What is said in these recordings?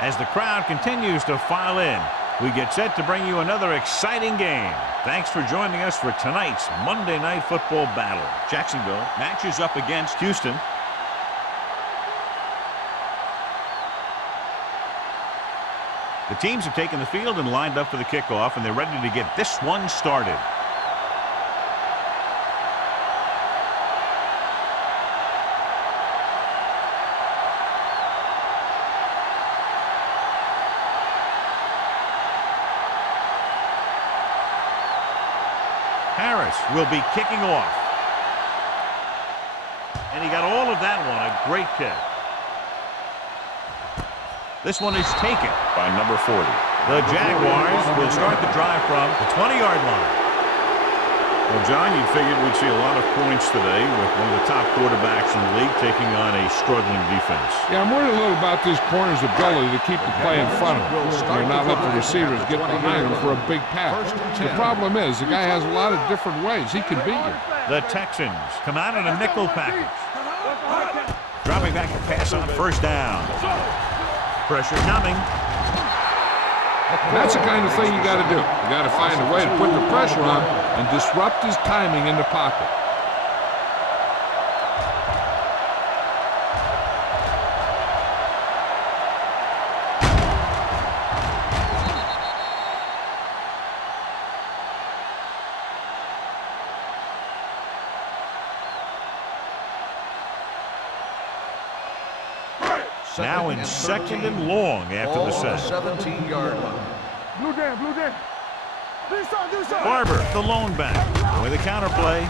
As the crowd continues to file in, we get set to bring you another exciting game. Thanks for joining us for tonight's Monday Night Football battle. Jacksonville matches up against Houston. The teams have taken the field and lined up for the kickoff, and they're ready to get this one started. Harris will be kicking off. And he got all of that one. A great kick. This one is taken by number 40. The Jaguars will start the drive from the 20-yard line. Well, John, you figured we'd see a lot of points today with one of the top quarterbacks in the league taking on a struggling defense. Yeah, I'm worried a little about this corner's ability to keep the play in front of him. They're not let the receivers get behind him for a big pass. The problem is the guy has a lot of different ways he can beat you. The Texans come out in a nickel package. Dropping back to pass on first down. Pressure coming. That's the kind of thing you got to do. You got to find a way to put the pressure on and disrupt his timing in the pocket. Now in second and long after the set. 17-yard line. Blue down, blue down. Barber, the lone back. With a counter play.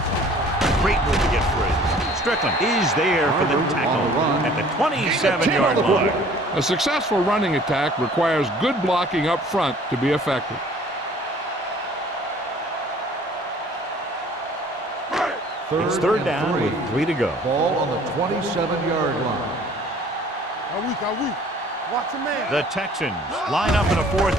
Great move to get free. Strickland is there for the tackle at the 27-yard line. A successful running attack requires good blocking up front to be effective. It's third down with 3 to go. Ball on the 27-yard line. Watch a man. The Texans line up in a 4-3.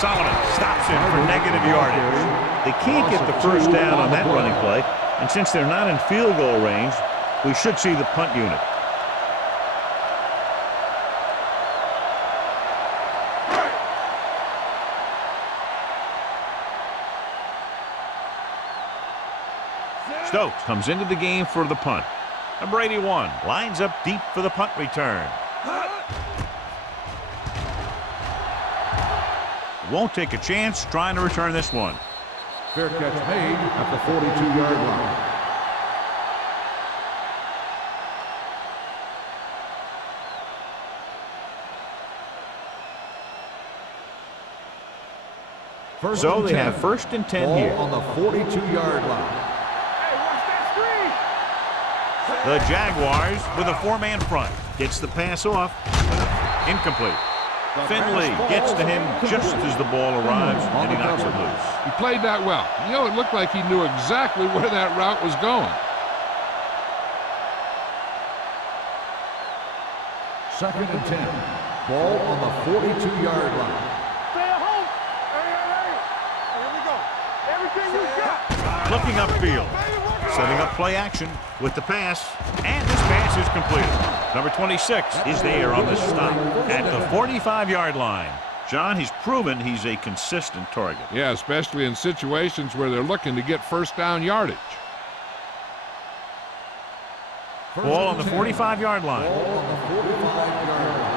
Solomon stops him for negative yardage. They can't get the first down on that running play, and since they're not in field goal range, we should see the punt unit. Stokes comes into the game for the punt. Number 81 lines up deep for the punt return. Won't take a chance trying to return this one. Fair catch made at the 42-yard line. So they have first and 10 here. On the 42-yard line. The Jaguars with a 4-man front. Gets the pass off. Incomplete. Finley gets to him just as the ball arrives, and he knocks it loose. He played that well. You know, it looked like he knew exactly where that route was going. Second and 10. Ball on the 42-yard line. Stay at home. Hey. Here we go. Everything we got. Looking upfield. Setting up play action with the pass. And this pass is completed. Number 26 is there on the stop at the 45-yard line. John, he's proven he's a consistent target. Yeah, especially in situations where they're looking to get first down yardage. Ball on the 45-yard line. Ball on the 45-yard line.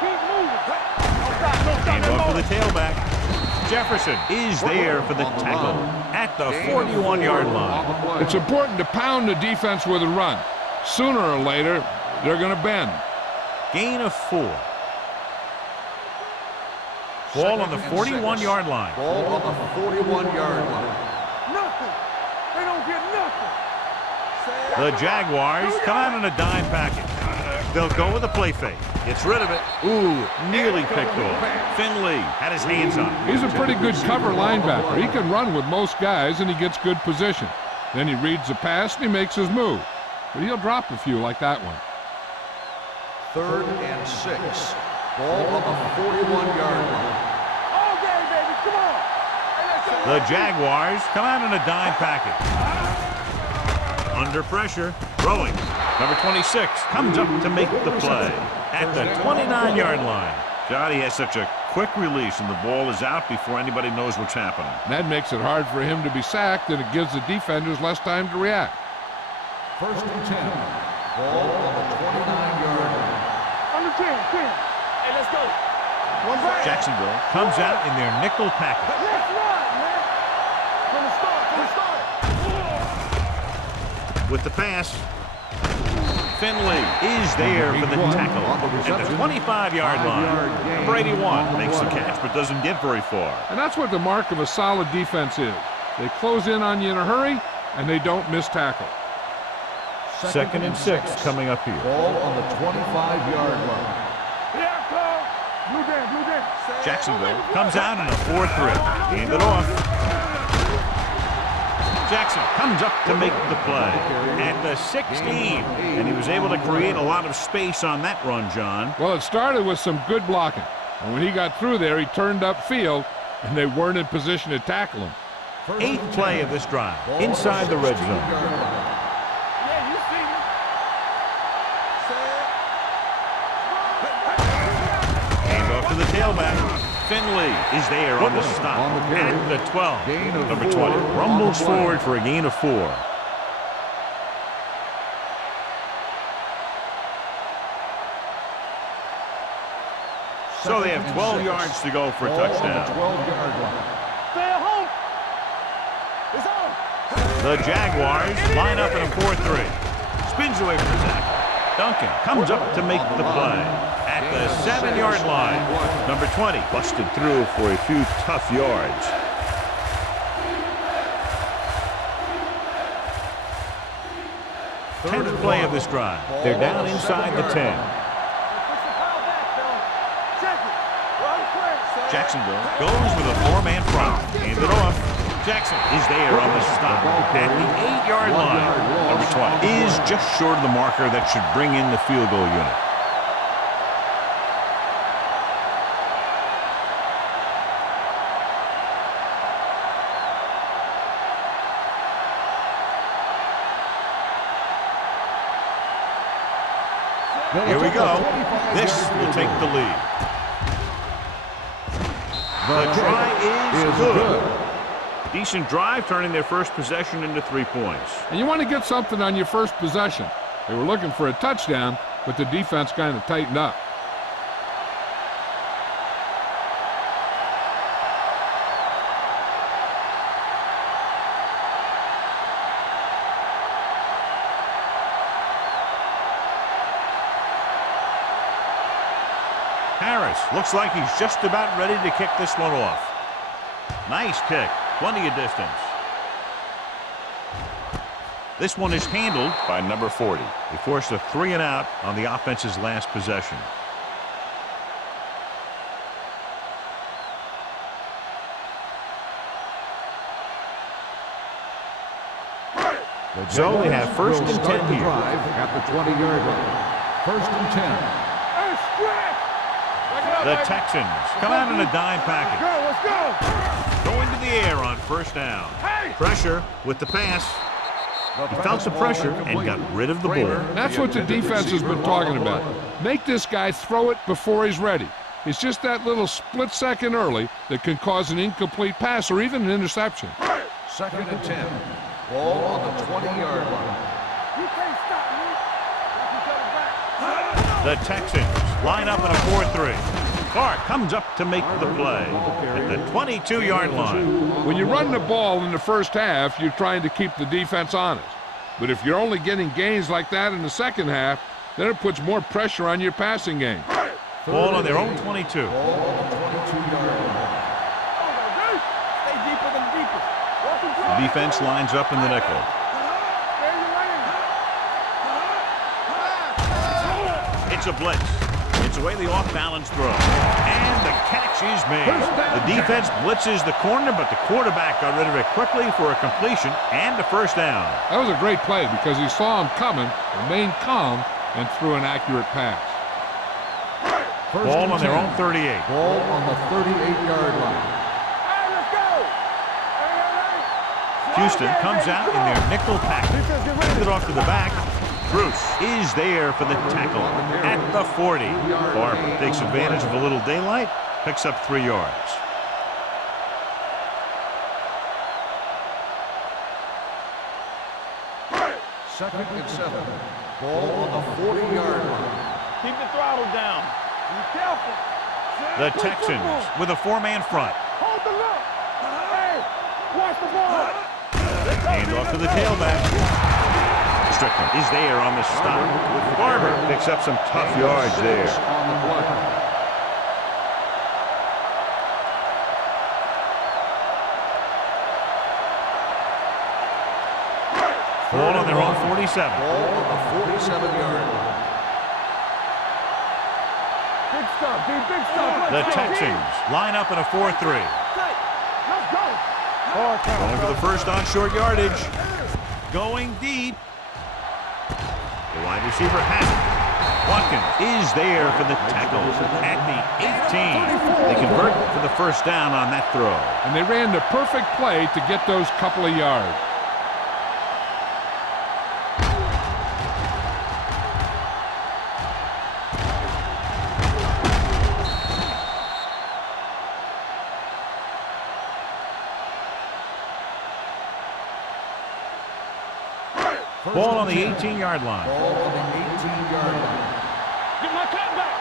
Keep moving. Game up for the tailback. Jefferson is there for the tackle at the 41-yard line. It's important to pound the defense with a run. Sooner or later, they're going to bend. Gain of 4. Ball on the 41-yard line. Ball on the 41-yard line. Nothing. They don't get nothing. The Jaguars come out in a dime package. They'll go with a play fake. Gets rid of it. Ooh, nearly picked off. Finley had his hands on it. He's a pretty good cover linebacker. He can run with most guys, and he gets good position. Then he reads the pass, and he makes his move. But he'll drop a few like that one. Third and 6. Ball on the 41-yard line. All day, baby. Come on. The Jaguars come out in a dime package. Under pressure, throwing. Number 26 comes up to make the play at the 29-yard line. Johnny has such a quick release, and the ball is out before anybody knows what's happening. That makes it hard for him to be sacked, and it gives the defenders less time to react. 1st and 10. Ball on the 29-yard line. Under 10. Hey, let's go. One back. Jacksonville comes out in their nickel package. Let's run, man. From the start. With the pass, Finley is there for the tackle at the 25-yard line. Number 81 makes the catch but doesn't get very far. And that's what the mark of a solid defense is. They close in on you in a hurry, and they don't miss tackle. 2nd and 6 coming up here. Ball on the 25-yard line. Yeah, call. Blue down. Jacksonville comes out in a 4-3. Hand it off. Jackson comes up to make the play at the 16. And he was able to create a lot of space on that run, John. Well, it started with some good blocking. And when he got through there, he turned upfield, and they weren't in position to tackle him. 8th play of this drive, inside the red zone. Yeah, you see me. Hand off to the tailback. Finley is there on the stop at the 12. Number 20 rumbles forward for a gain of 4. So they have 12 yards to go for a touchdown. 12-yard line. Stay at home. It's on. The Jaguars line up in a 4-3. Spins away from the tackle. Duncan comes up to make the play at the 7-yard line. Number 20 busted through for a few tough yards. Tenth play of this drive. They're down inside the 10. Jacksonville goes with a 4-man front. Hand it off. Jackson is there on the stop at the 8-yard line. Number 20 is just short of the marker that should bring in the field goal unit. Here we go. This will take the lead. The try is good. Decent drive, turning their first possession into 3 points. And you want to get something on your first possession. They were looking for a touchdown, but the defense kind of tightened up. Harris looks like he's just about ready to kick this one off. Nice kick. Plenty of distance. This one is handled by number 40. They forced a 3-and-out on the offense's last possession. So they have 1st and 10 here. At the 20-yard line. 1st and 10. The Texans come out in a dime package. Let's go. Going to the air on 1st down. Pressure with the pass. He felt the pressure and got rid of the ball. That's what the defense has been talking about. Make this guy throw it before he's ready. It's just that little split second early that can cause an incomplete pass or even an interception. 2nd and 10. Ball on the 20-yard line. You can't stop me. The Texans line up in a 4-3. Clark comes up to make the play at the 22-yard line. When you run the ball in the first half, you're trying to keep the defense honest. But if you're only getting gains like that in the second half, then it puts more pressure on your passing game. Ball on their own 22. Ball on the 22-yard line. Stay deeper than deepest. The defense lines up in the nickel. It's a blitz. It's away the off-balance throw. And the catch is made. The defense blitzes the corner, but the quarterback got rid of it quickly for a completion and a 1st down. That was a great play because he saw him coming, remained calm, and threw an accurate pass. Ball on their own 38. Ball on the 38-yard line. Houston comes out in their nickel package. Hand it off to the back. Bruce is there for the tackle at the 40. Barber takes advantage of a little daylight, picks up 3 yards. Second and 7. Ball on the 40-yard line. Keep the throttle down. Be careful. The Texans with a 4-man front. Hold the look. Hey, watch the ball. Hand off to the tailback. Strickland is there on the stop. Barber picks up some tough yards there. On the play. Ball on their own 47. Ball on the 47-yard line. Big stuff, dude. Big stuff. The Texans line up in a 4-3. Let's go. Hard count. Going for the first on short yardage. Going deep. The wide receiver has it. Watkins is there for the tackle at the 18. They convert for the first down on that throw. And they ran the perfect play to get those couple of yards. Ball on the 18-yard line. Ball on the 18-yard line. Get my cat back.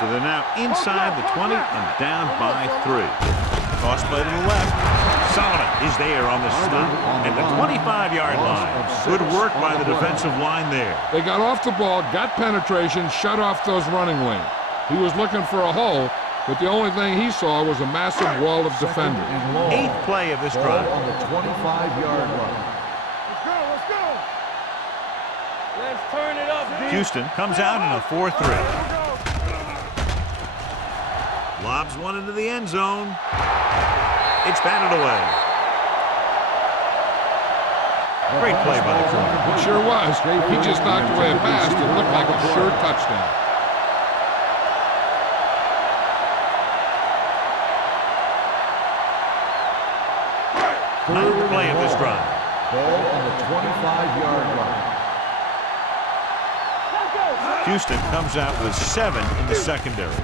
So they're now inside the 20 and down by 3. Toss play to the left. Solomon is there on the stop at the 25-yard line. Good work by the defensive line there. They got off the ball, got penetration, shut off those running lanes. He was looking for a hole, but the only thing he saw was a massive wall of defenders. 8th play of this Ball drive. on the 25-yard line. Let's go. Let's go. Let's turn it up, D. Houston comes out in a 4-3. Here we go. Lobs one into the end zone. It's batted away. Great play by the corner. It sure was. He just knocked away a pass that looked like a sure touchdown. Ninth play of this drive. Ball on the 25-yard line. Houston comes out with 7 in the secondary.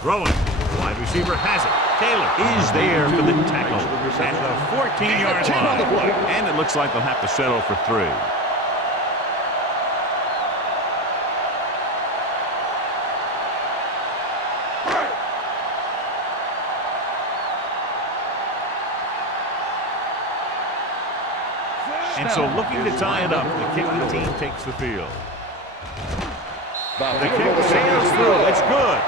Throwing. The wide receiver has it. Taylor is there for the tackle at the 14-yard line. And it looks like they'll have to settle for 3. And so looking to tie it up, the kicking team takes the field. The kick sails through. It's good.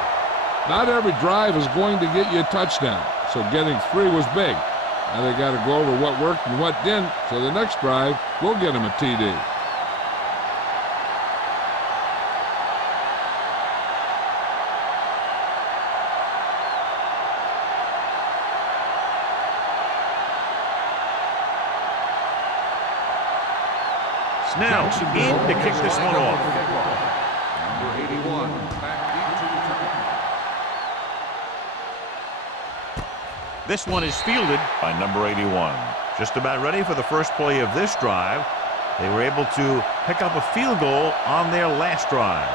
Not every drive is going to get you a touchdown, so getting 3 was big. Now they got to go over what worked and what didn't, so the next drive will get them a TD. Snell in to kick this one off. Number 81, back deep to return. This one is fielded by number 81. Just about ready for the first play of this drive. They were able to pick up a field goal on their last drive.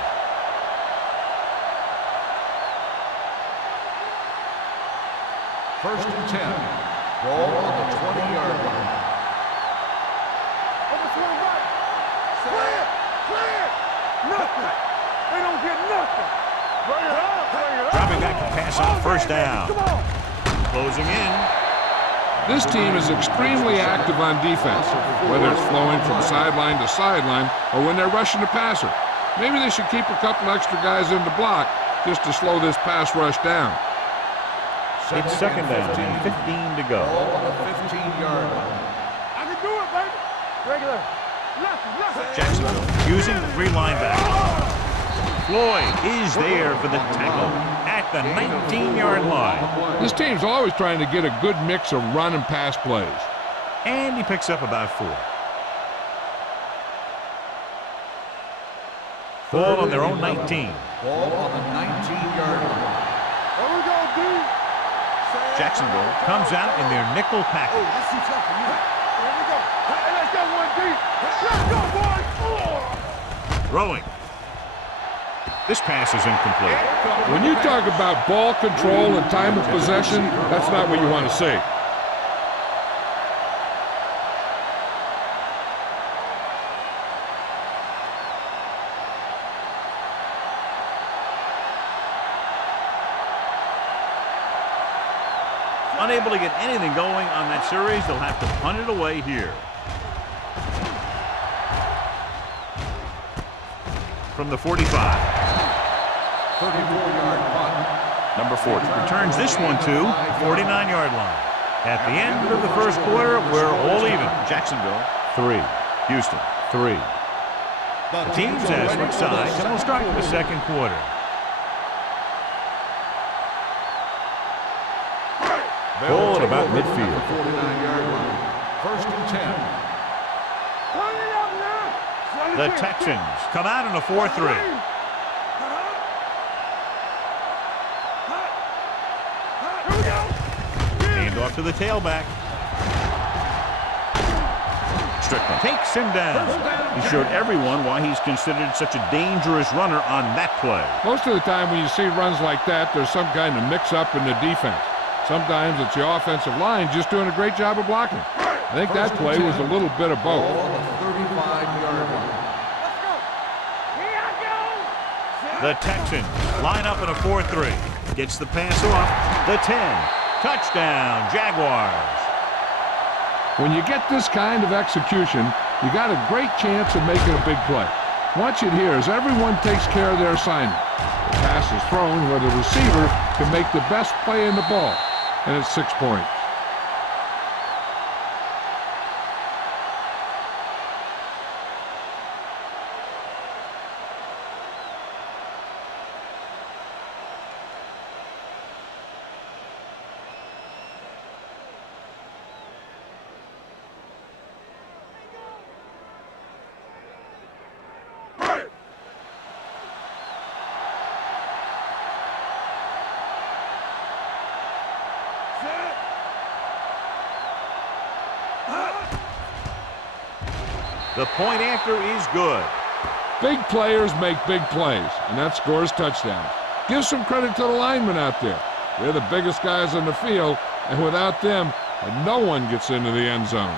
First and 10. Ball on the 20-yard line. Overswing right. Clear. Clear. Nothing. They don't get nothing. Bring it up. Bring it up. Dropping back to pass on first down. Come on. Closing in. This team is extremely active on defense, whether it's flowing from sideline to sideline or when they're rushing the passer. Maybe they should keep a couple extra guys in the block just to slow this pass rush down. It's second down and 15 to go. Ball on the 15-yard line. I can do it, baby. Regular. Left. Jacksonville using 3 linebackers. Floyd is there for the tackle at the 19-yard line. This team's always trying to get a good mix of run and pass plays. And he picks up about 4. Ball on their own 19. Ball on the 19-yard line. There we go, D. Jacksonville comes out in their nickel package. Here we go. Hey, let's get one, D. Let's go, boys. Throwing. This pass is incomplete. When you talk about ball control and time of possession, that's not what you want to see. Unable to get anything going on that series, they'll have to punt it away here. From the 45. 34-yard punt. Number 40 returns this one to 49-yard line. At the end of the first quarter, we're all even. Jacksonville, 3. Houston, 3. The teams as switch sides, and we'll start the second quarter. Ball at about midfield. 49-yard line. First and 10. Turn it up now. The Texans come out in a 4-3. Hand off to the tailback. Strickland takes him down. He showed everyone why he's considered such a dangerous runner on that play. Most of the time when you see runs like that, there's some kind of mix-up in the defense. Sometimes it's the offensive line just doing a great job of blocking. I think that play was a little bit of both. Ball on the 35-yard line. The Texans line up in a 4-3. Gets the pass off. The 10. Touchdown, Jaguars. When you get this kind of execution, you got a great chance of making a big play. Watch it here as everyone takes care of their assignment. The pass is thrown where the receiver can make the best play in the ball, and it's 6 points. The point after is good. Big players make big plays, and that scores touchdowns. Give some credit to the linemen out there. They're the biggest guys on the field, and without them, no one gets into the end zone.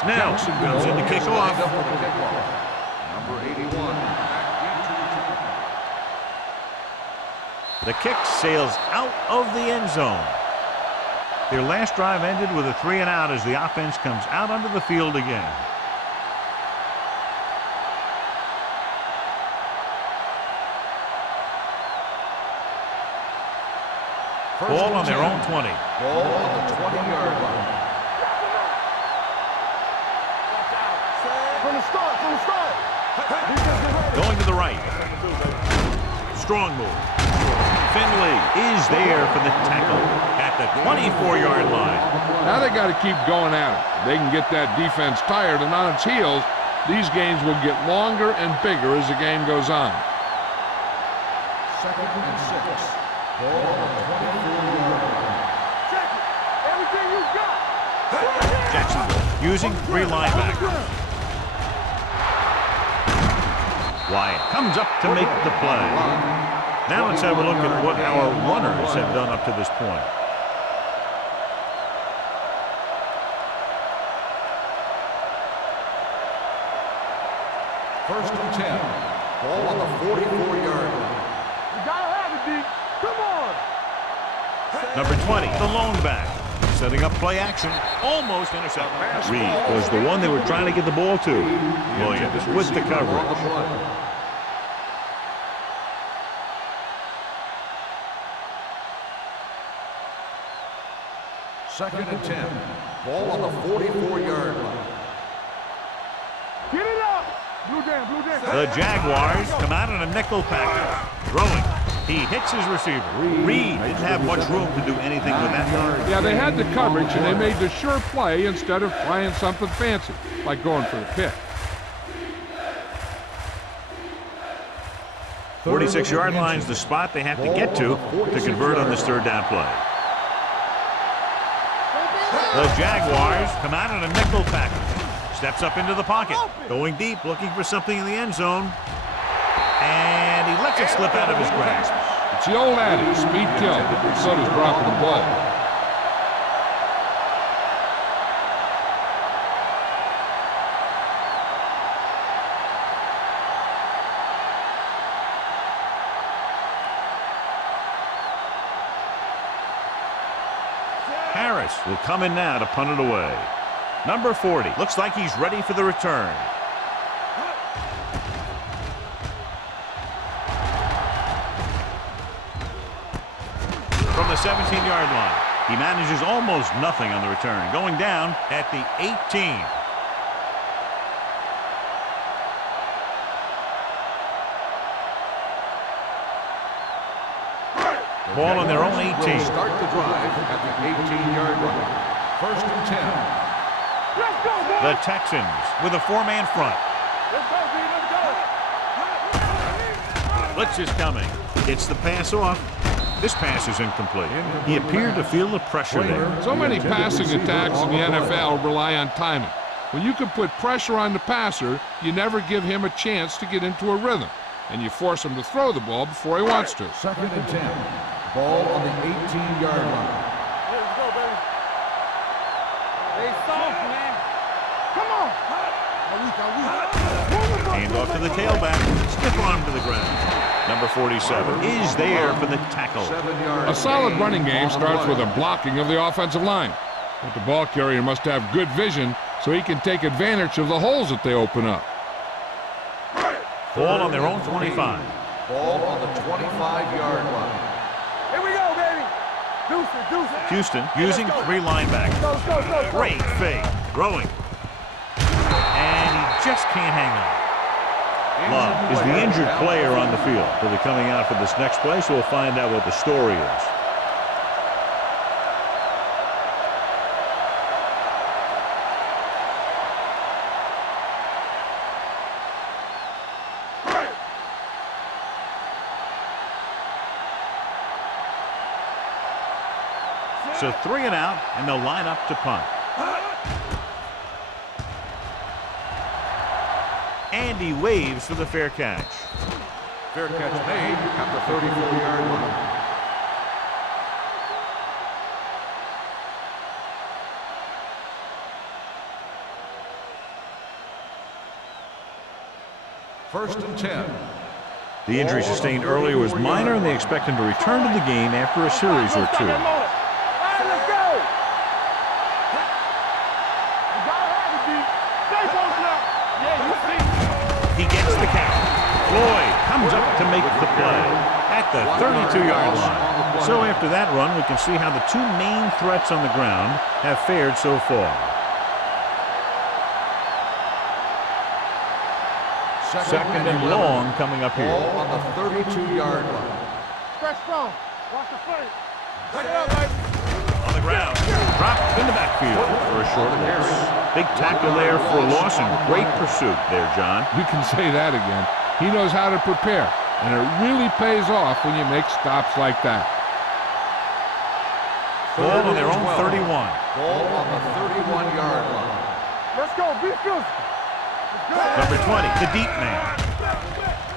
Snell comes in to kick off. Number 81. The kick sails out of the end zone. Their last drive ended with a 3-and-out as the offense comes out onto the field again. Ball on their own 20. Ball on the 20-yard line. From the start. Going to the right. Strong move. Finley is there for the tackle at the 24-yard line. Now they got to keep going at it. They can get that defense tired and on its heels. These games will get longer and bigger as the game goes on. Second and 6. Ball on the 24-yard line. Check it. Everything you got. Jacksonville using 3 linebackers. Wyatt comes up to make the play. Now let's have a look at what our runners have done up to this point. First and 10. Ball on the 44-yard line. You gotta have it, D. Come on. Number 20, the lone back. Setting up play action. Almost intercepted. Reed was the one they were trying to get the ball to. Williams with the coverage. Second and 10. Ball on the 44-yard line. Get it up. Blue down. The Jaguars come out in a nickel package. Throwing. He hits his receiver. Reed didn't have much room to do anything with that. Yeah, they had the coverage, and they made the sure play instead of trying something fancy, like going for the pick. 46-yard line's the spot they have to get to convert on this third down play. The Jaguars come out in a nickel package. Steps up into the pocket. Going deep, looking for something in the end zone. And he lets it slip out of his grasp. It's the old adage, speed kills, so does dropping the ball. Harris will come in now to punt it away. Number 40 looks like he's ready for the return. From the 17-yard line, he manages almost nothing on the return, going down at the 18. Ball on their own 18. Start the drive at the 18-yard line. 1st and 10. Let's go, boys. The Texans with a four-man front. Let's go, B. Let's go. Blitz is coming. Gets the pass off. This pass is incomplete. He appeared to feel the pressure there. So many passing attacks in the NFL rely on timing. When you can put pressure on the passer, you never give him a chance to get into a rhythm, and you force him to throw the ball before he wants to. 2nd and 10. Ball on the 18-yard line. Let's go, baby. They soft, man. Come on. Hand off to the tailback. Stiff arm to the ground. Number 47 is there for the tackle. 7 yards. A solid running game starts with a blocking of the offensive line. But the ball carrier must have good vision so he can take advantage of the holes that they open up. Ball on their own 25. Ball on the 25-yard line. Here we go, baby. Deuce it, deuce it. Houston using three linebackers. Go, go, go, go. Great fake. Throwing. And he just can't hang on. Love is the injured player on the field. He'll be coming out for this next play, so we'll find out what the story is. So 3 and out, and they'll line up to punt. Andy waves for the fair catch. Fair catch made at the 34-yard line. First and 10. The injury sustained earlier was minor, and they expect him to return to the game after a series or two. All right, let's go. You gotta have it, B. Stay close now. Yeah, you see. He gets the count. Floyd comes up to make the play at the 32-yard line. So after that run, we can see how the two main threats on the ground have fared so far. Second and long coming up here. Ball on the 32-yard line. Stretch strong. Watch the flank. Take it up, baby. On the ground. Dropped in the backfield for a short loss. Big tackle there for a loss and great pursuit there, John. You can say that again. He knows how to prepare, and it really pays off when you make stops like that. Ball on their own 31. Ball on the 31-yard line. Let's go. Be good. Number 20, the deep man.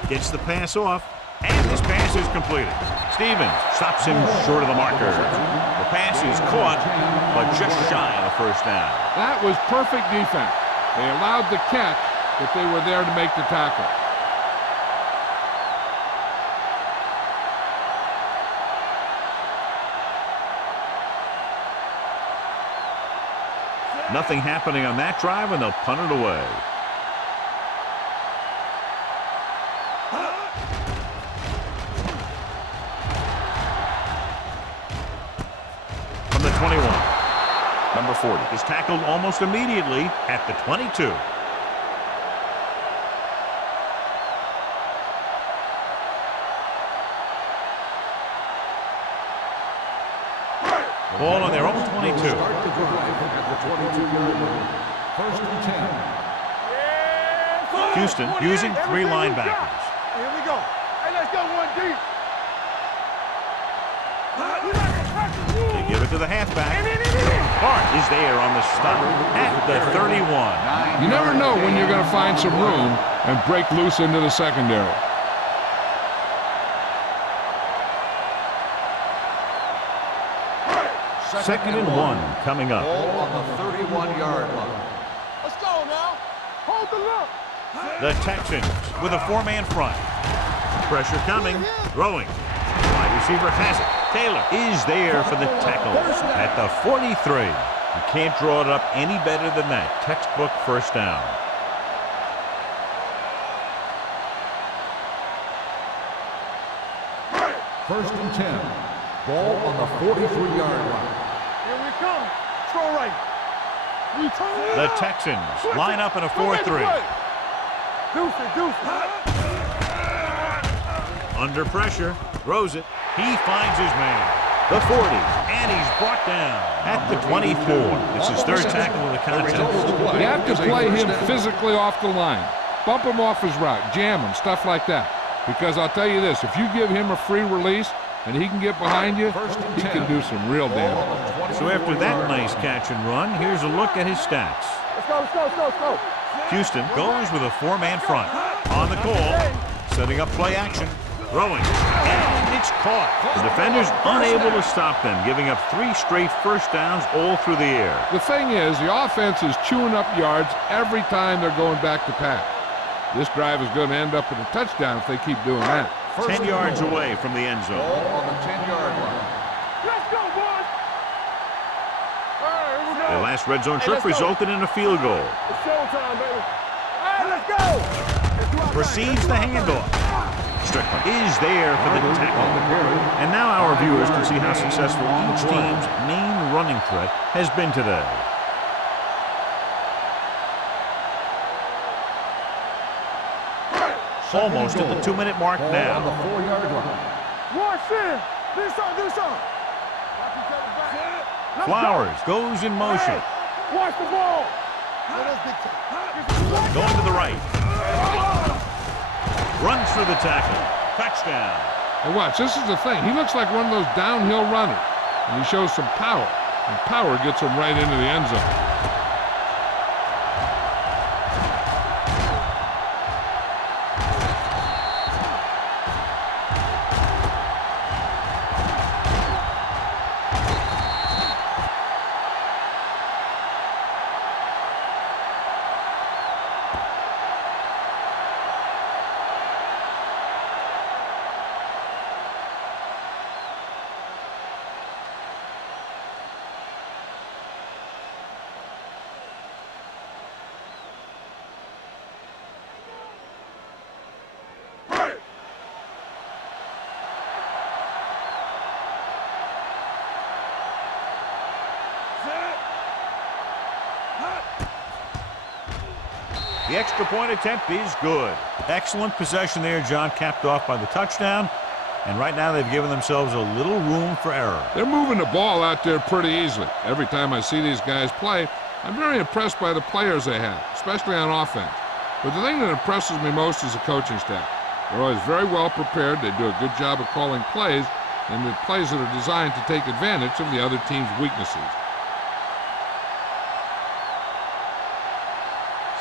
Gets the pass off, and this pass is completed. Stevens stops him short of the marker. The pass is caught, but just shy of the first down. That was perfect defense. They allowed the catch, but they were there to make the tackle. Nothing happening on that drive, and they'll punt it away. From the 21, number 40 is tackled almost immediately at the 22. Ball on their own 22. Start the drive at the 22-yard line. First and 10. Houston using 3 linebackers. Here we go. Hey, let's go one deep. They give it to the halfback. Hart is there on the stop at the 31. You never know when you're going to find some room and break loose into the secondary. Second and 1 coming up. Ball on the 31-yard line. Let's go now. Hold the look. The Texans with a 4-man front. Pressure coming. Throwing. Wide receiver has it. Taylor is there for the tackle at the 43. You can't draw it up any better than that. Textbook first down. First and 10. Ball on the 43-yard line. Here we come. Throw right. We turn it The up. Texans line up in a Go make the 4-3. play. Deuce it. Under pressure. Throws it. He finds his man. The 40. And he's brought down at the 24. It's his 3rd tackle of the contest. You have to play him physically off the line. Bump him off his route, jam him, stuff like that. Because I'll tell you this, if you give him a free release and he can get behind you, he can do some real damage. So after that nice catch and run, here's a look at his stats. Let's go. Houston goes with a 4-man front. On the call, setting up play action, throwing, and it's caught. The defender's unable to stop them, giving up 3 straight first downs all through the air. The thing is, the offense is chewing up yards every time they're going back to pass. This drive is going to end up with a touchdown if they keep doing that. 10 yards away from the end zone. Ball on the 10-yard line. Let's go, boys. All right, here we go. The last red zone trip let's go. resulted in a field goal. It's showtime, baby. All right, let's go. Proceeds the handoff. Strickland is there for the tackle. And now our viewers can see how successful each team's main running threat has been today. Almost at the 2-minute mark Ball on now. the 4-yard line. Watch in. Do something. Watch each other back. Let's Flowers goes in motion. Go. Watch the ball. Going to the right. Runs through the tackle. Touchdown. And watch, this is the thing. He looks like one of those downhill runners, and he shows some power. And power gets him right into the end zone. The extra point attempt is good. Excellent possession there, John, capped off by the touchdown. And right now they've given themselves a little room for error. They're moving the ball out there pretty easily. Every time I see these guys play, I'm very impressed by the players they have, especially on offense. But the thing that impresses me most is the coaching staff. They're always very well prepared. They do a good job of calling plays, and the plays that are designed to take advantage of the other team's weaknesses.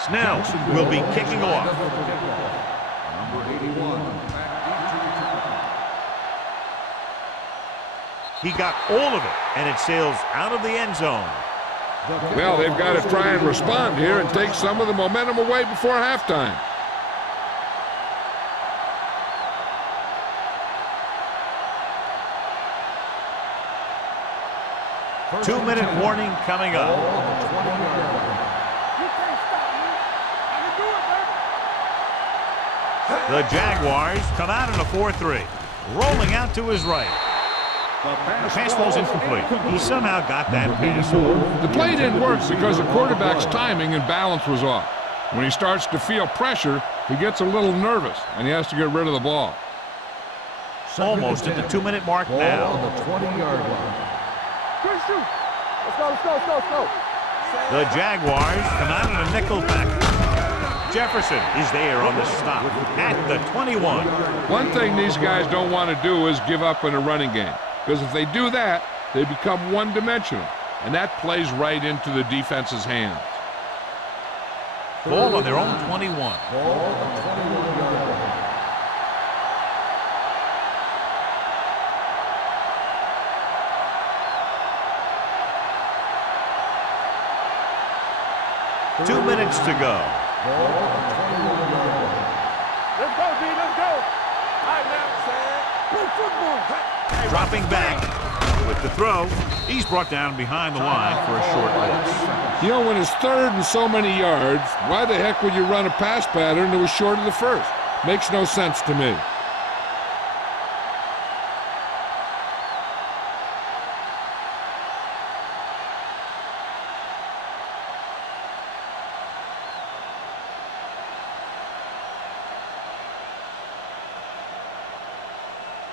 Snell will be kicking off. Number 81. He got all of it, and it sails out of the end zone. Well, they've got to try and respond here and take some of the momentum away before halftime. Two-minute warning coming up. The Jaguars come out in a 4-3. Rolling out to his right. The pass ball's incomplete. He somehow got that pass. The play didn't work because the quarterback's timing and balance was off. When he starts to feel pressure, he gets a little nervous, and he has to get rid of the ball. Almost at the 2-minute mark now. On the 20-yard line. Good shoot. Let's go, let's go, let's go, let's go. The Jaguars come out in a nickel package. Jefferson is there on the stop at the 21. One thing these guys don't want to do is give up in a running game, because if they do that, they become one-dimensional, and that plays right into the defense's hands. Ball on their own 21. Ball on the 21-yard line. Two minutes to go. Ball on the 21-yard line. Let's go, D, let's go. All right, now, Sam. Good football. Dropping back with the throw. He's brought down behind the line for a short loss. You know, when it's third and so many yards, why the heck would you run a pass pattern that was short of the first? Makes no sense to me.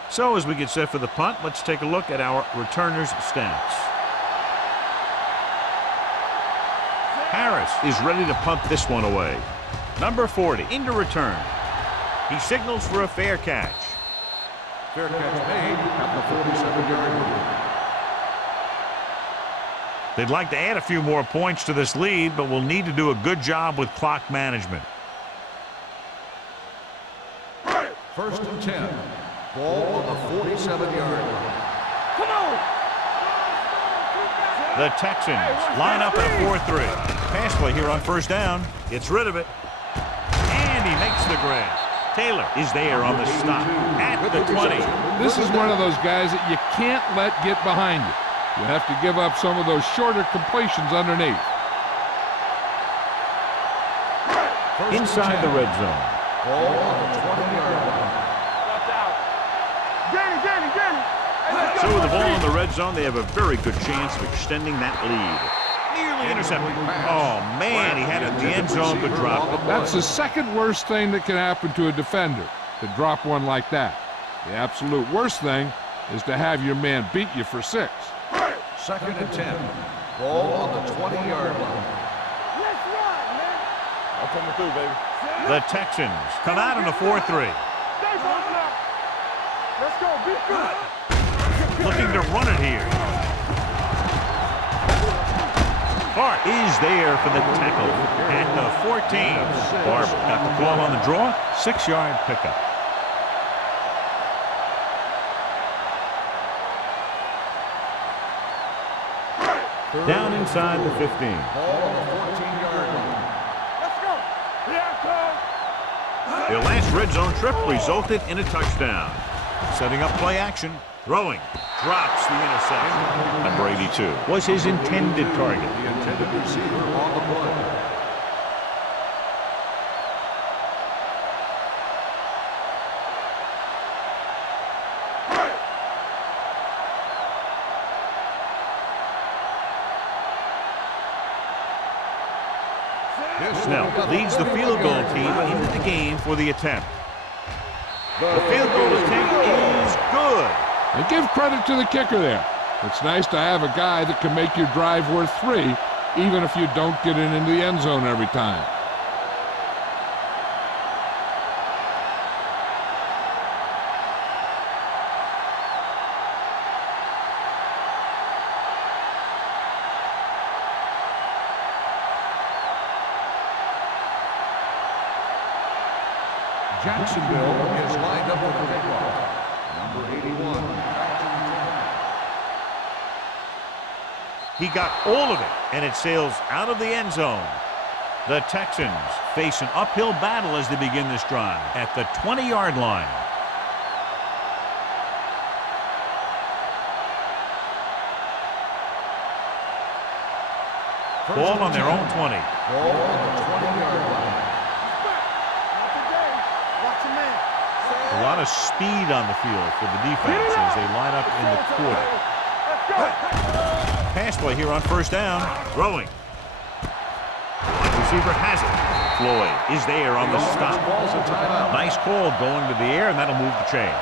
So as we get set for the punt, let's take a look at our returners' stats. Harris is ready to punt this one away. Number 40 into return. He signals for a fair catch. Fair catch made at the 47-yard line. They'd like to add a few more points to this lead, but will need to do a good job with clock management. First and 10. Ball on the 47-yard line. Come on. The Texans line up at a 4-3. Pass play here on first down. Gets rid of it. And he makes the grab. Taylor is there on the stop at the 20. This is one of those guys that you can't let get behind you. You have to give up some of those shorter completions underneath. Inside the red zone. Ball on the 20-yard line. Danny. So with the ball in the red zone, they have a very good chance of extending that lead. Nearly intercepted. Oh, man, he had it in the end zone but dropped it. That's the second worst thing that can happen to a defender, to drop one like that. The absolute worst thing is to have your man beat you for 6. Second and 10. Ball on the 20-yard line. Let's run, man. I'm coming through, baby. The Texans come out in a 4-3. Stay on now. Let's go, be good. Looking to run it here. Hart is there for the tackle at the 14. Barber got the ball on the draw. 6-yard pickup. Down inside the 15. Ball on the 14-yard line. Let's go. Here I come. Their last red zone trip resulted in a touchdown. Setting up play action. Throwing. Drops the interception. Number 82 was his intended target. The intended receiver on the play. Snell leads the field goal team into the game for the attempt. The field goal attempt is good. And give credit to the kicker there. It's nice to have a guy that can make your drive worth 3, even if you don't get it into the end zone every time. Jacksonville is lined up for the kickoff. Number 81. Back to return. He got all of it, and it sails out of the end zone. The Texans face an uphill battle as they begin this drive at the 20-yard line. Ball on their own 20. Ball on the 20-yard line. A lot of speed on the field for the defense as they line up in the quarter. Pass play here on first down. Throwing. Wide receiver has it. Floyd is there on the stop. Ball's a timeout. Nice call going to the air, and that'll move the chains.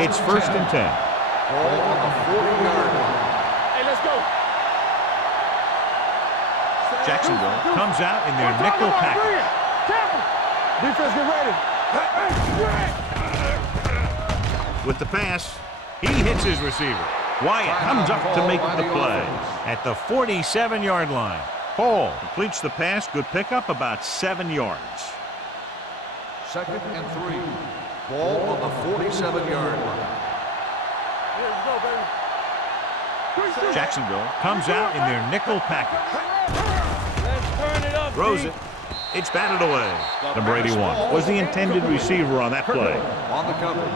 It's first and 10. Ball on the 40-yard line. Hey, let's go. Jacksonville comes out in their nickel package. Careful. Defense, get ready. With the pass, he hits his receiver. Wyatt comes up to make the play at the 47-yard line. Paul completes the pass. Good pickup, about 7 yards. Second and 3. Ball on the 47-yard line. Here we go, baby. Jacksonville comes out in their nickel package. Let's turn it up. Throws it. It's batted away. Number 81 was the intended receiver on that play. On the coverage.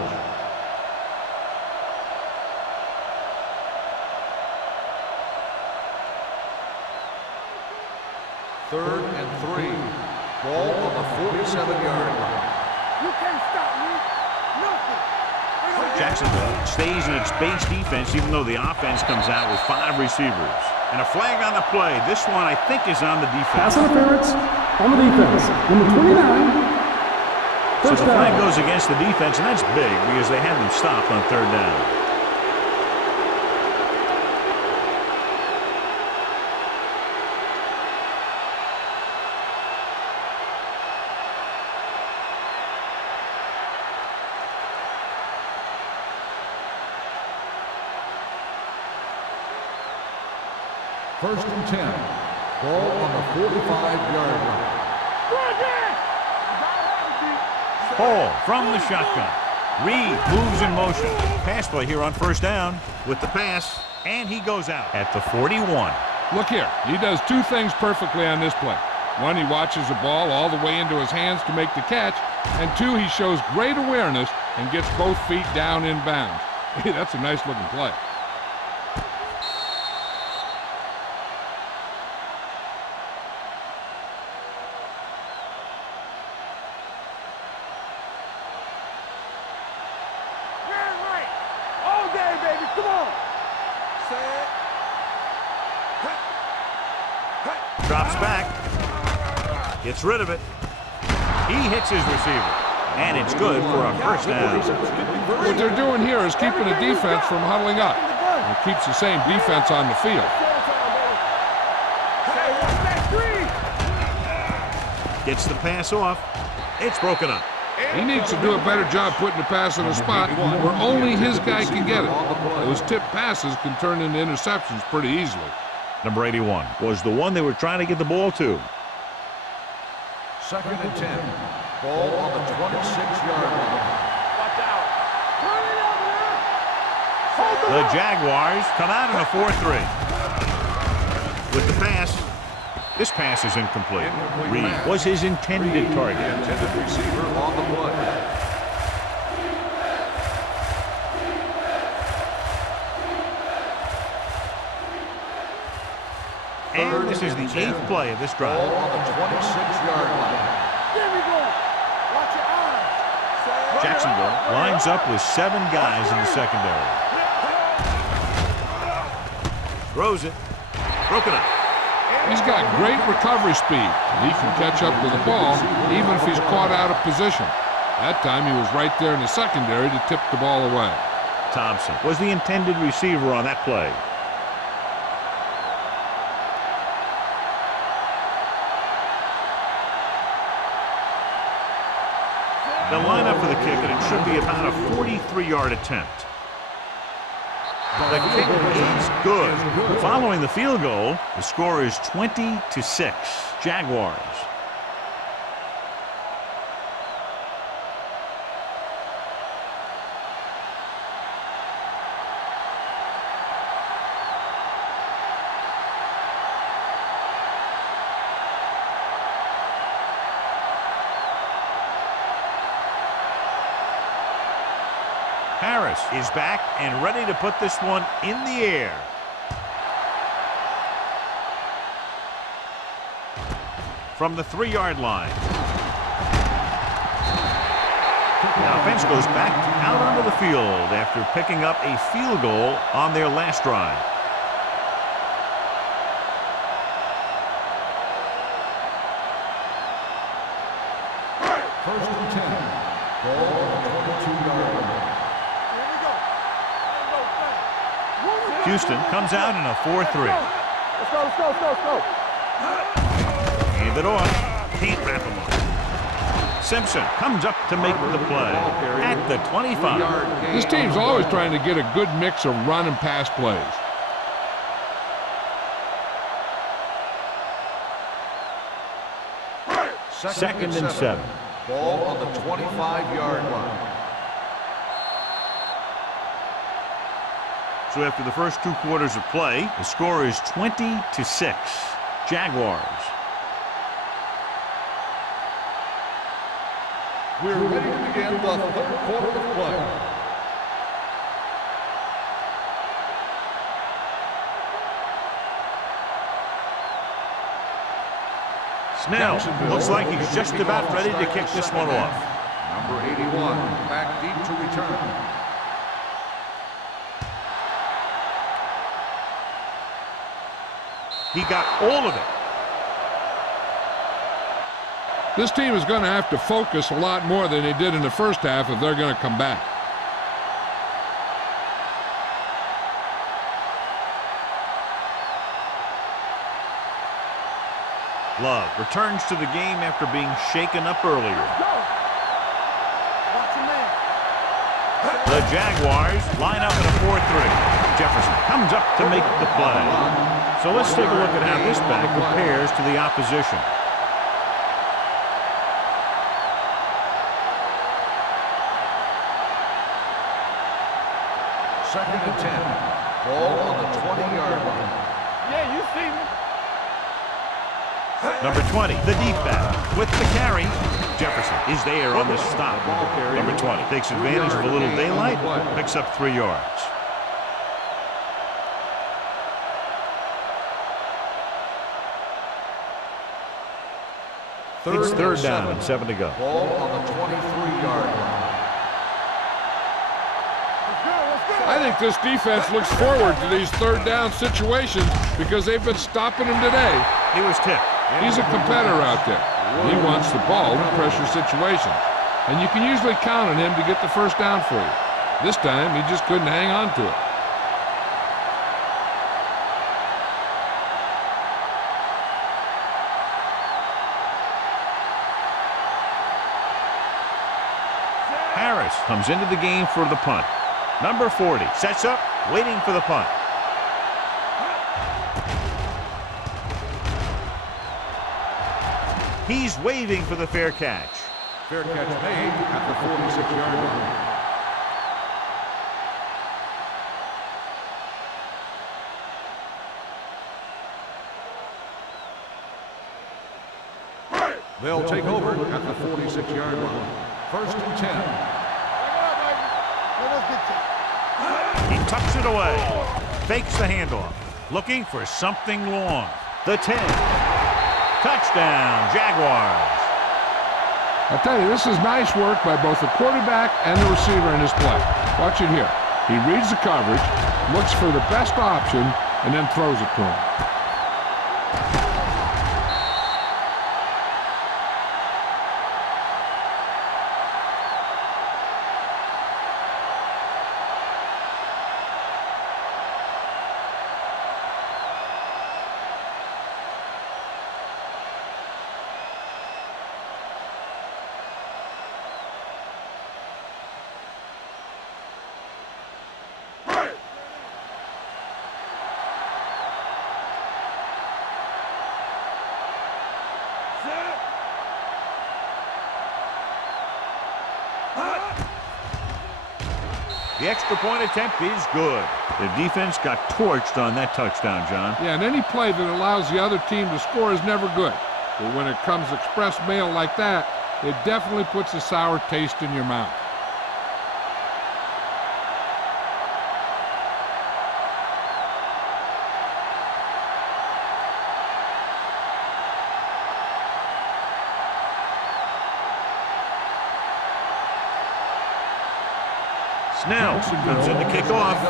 Third and 3. Ball on the 47-yard line. You can't stop me. Nothing. Jacksonville stays in its base defense even though the offense comes out with 5 receivers. And a flag on the play. This one, I think, is on the defense. Pass interference on the defense. Number 29. So First the flag down. goes against the defense, and that's big because they had them stopped on third down. First and 10. Ball on the 45-yard line. Paul from the shotgun. Reed moves in motion. Pass play here on first down with the pass, and he goes out at the 41. Look here. He does 2 things perfectly on this play. 1, he watches the ball all the way into his hands to make the catch. And 2, he shows great awareness and gets both feet down in bounds. Hey, that's a nice-looking play. All day, baby. Come on. Drops back. Gets rid of it. He hits his receiver. And it's good for a first down. What they're doing here is keeping the defense from huddling up. It keeps the same defense on the field. Gets the pass off. It's broken up. He needs to do a better job putting the pass in a spot where only his guy can get it. Those tip passes can turn into interceptions pretty easily. Number 81 was the one they were trying to get the ball to. Second and 10. Ball on the 26-yard line. Watch out. The Jaguars come out in a 4-3. With the pass, this pass is incomplete. Reed was his intended target. Intended receiver on the play. And this is the 8th play of this Ball drive. on the 26-yard line. There we go. Watch your eyes. Jacksonville lines up with 7 guys in the secondary. Throws it. Broken up. He's got great recovery speed. He can catch up with the ball even if he's caught out of position. That time he was right there in the secondary to tip the ball away. Thompson was the intended receiver on that play. They'll line up for the kick, and it should be about a 43-yard attempt. The kick is good. Following the field goal, the score is 20-6. Jaguars. Harris is back and ready to put this one in the air. From the 3-yard line. The offense goes back out onto the field after picking up a field goal on their last drive. First and 10. Ball on the 22-yard line. Houston comes out in a 4-3. Let's go, let's go, let's go, let's go. Hand it off. Can't wrap him up. Simpson comes up to make the play at the 25. This team's always trying to get a good mix of run and pass plays. Second and 7. Ball on the 25-yard line. So after the first 2 quarters of play, the score is 20-6. Jaguars. We're ready to begin the third quarter of play. Snell looks like he's just about ready to kick this one off. Number 81, back deep to return. He got all of it. This team is going to have to focus a lot more than they did in the first half if they're going to come back. Love returns to the game after being shaken up earlier. The Jaguars line up in a 4-3. Jefferson comes up to make the play. So let's take a look at how this back compares to the opposition. Second and 10. Ball on the 20-yard line. Yeah, you see me. Number 20, the deep back with the carry. Jefferson is there on the stop. Number 20 takes advantage of a little daylight, picks up 3 yards. It's third down and 7 to go. Ball on the 23-yard line. I think this defense looks forward to these third down situations because they've been stopping them today. He was tipped. He's a competitor out there. He wants the ball in pressure situations. And you can usually count on him to get the first down for you. This time, he just couldn't hang on to it. Harris comes into the game for the punt. Number 40 sets up, waiting for the punt. He's waving for the fair catch. Fair catch made at the 46-yard line. They'll take over at the 46-yard line. First and 10. He tucks it away, fakes the handoff, looking for something long. The 10. Touchdown, Jaguars. I'll tell you, this is nice work by both the quarterback and the receiver in this play. Watch it here. He reads the coverage, looks for the best option, and then throws it to him. The extra point attempt is good. The defense got torched on that touchdown, John. Yeah, and any play that allows the other team to score is never good. But when it comes express mail like that, it definitely puts a sour taste in your mouth. Snell comes in to kick off.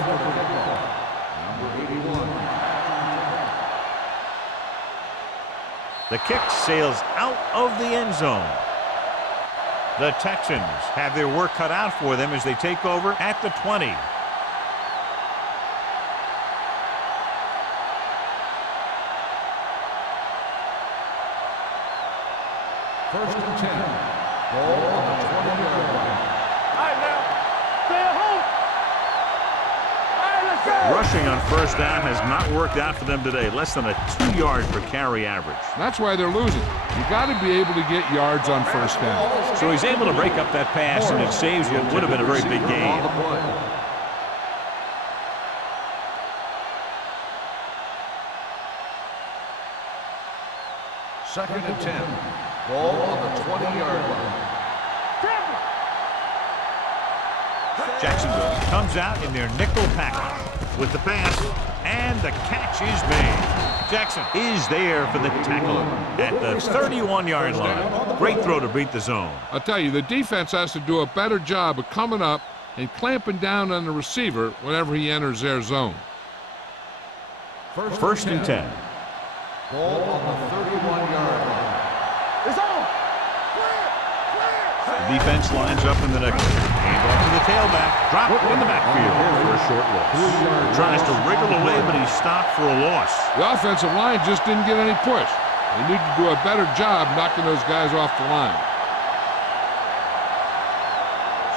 Number 81. The kick sails out of the end zone. The Texans have their work cut out for them as they take over at the 20. First and 10. Ball on the 20-yard line. All right, now. Stay at home. All right, let's go. Rushing on first down has not worked out for them today. Less than a 2-yard per carry average. That's why they're losing. You got to be able to get yards on first down. So he's able to break up that pass, and it saves what would have been a very big gain. On the play. Second and 10. Ball on the 20-yard line. Jacksonville comes out in their nickel package with the pass, and the catch is made. Jackson is there for the tackle at the 31-yard line. Great throw to beat the zone. I'll tell you, the defense has to do a better job of coming up and clamping down on the receiver whenever he enters their zone. First and 10. Ball on the 31-yard line. It's on. The defense lines up in the nickel. Hand off to the tailback. Drop in the backfield for a short loss. Tries to wriggle away, but he's stopped for a loss. The offensive line just didn't get any push. They need to do a better job knocking those guys off the line.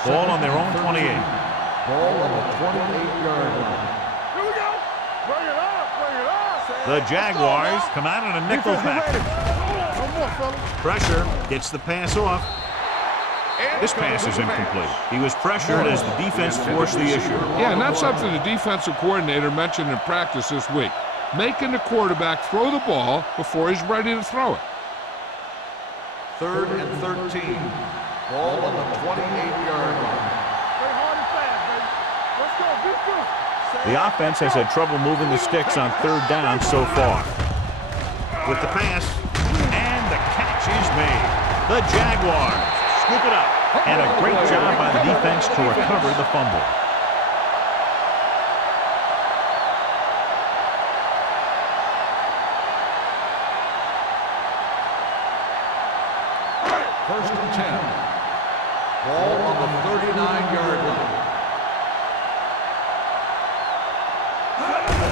Ball on their own 28. Ball on the 28-yard line. Here we go. Bring it up. Bring it up. The Jaguars come out in a nickel package. No more, fellas. Pressure gets the pass off. This pass is incomplete. He was pressured as the defense forced the issue. Yeah, and that's something the defensive coordinator mentioned in practice this week. Making the quarterback throw the ball before he's ready to throw it. Third and 13. Ball on the 28-yard line. Stay hard and fast, baby. Let's go. Be good. The offense has had trouble moving the sticks on third down so far. With the pass, and the catch is made. The Jaguars scoop it up, and a great job by the defense to recover the fumble. First and 10. Ball on the 39-yard line.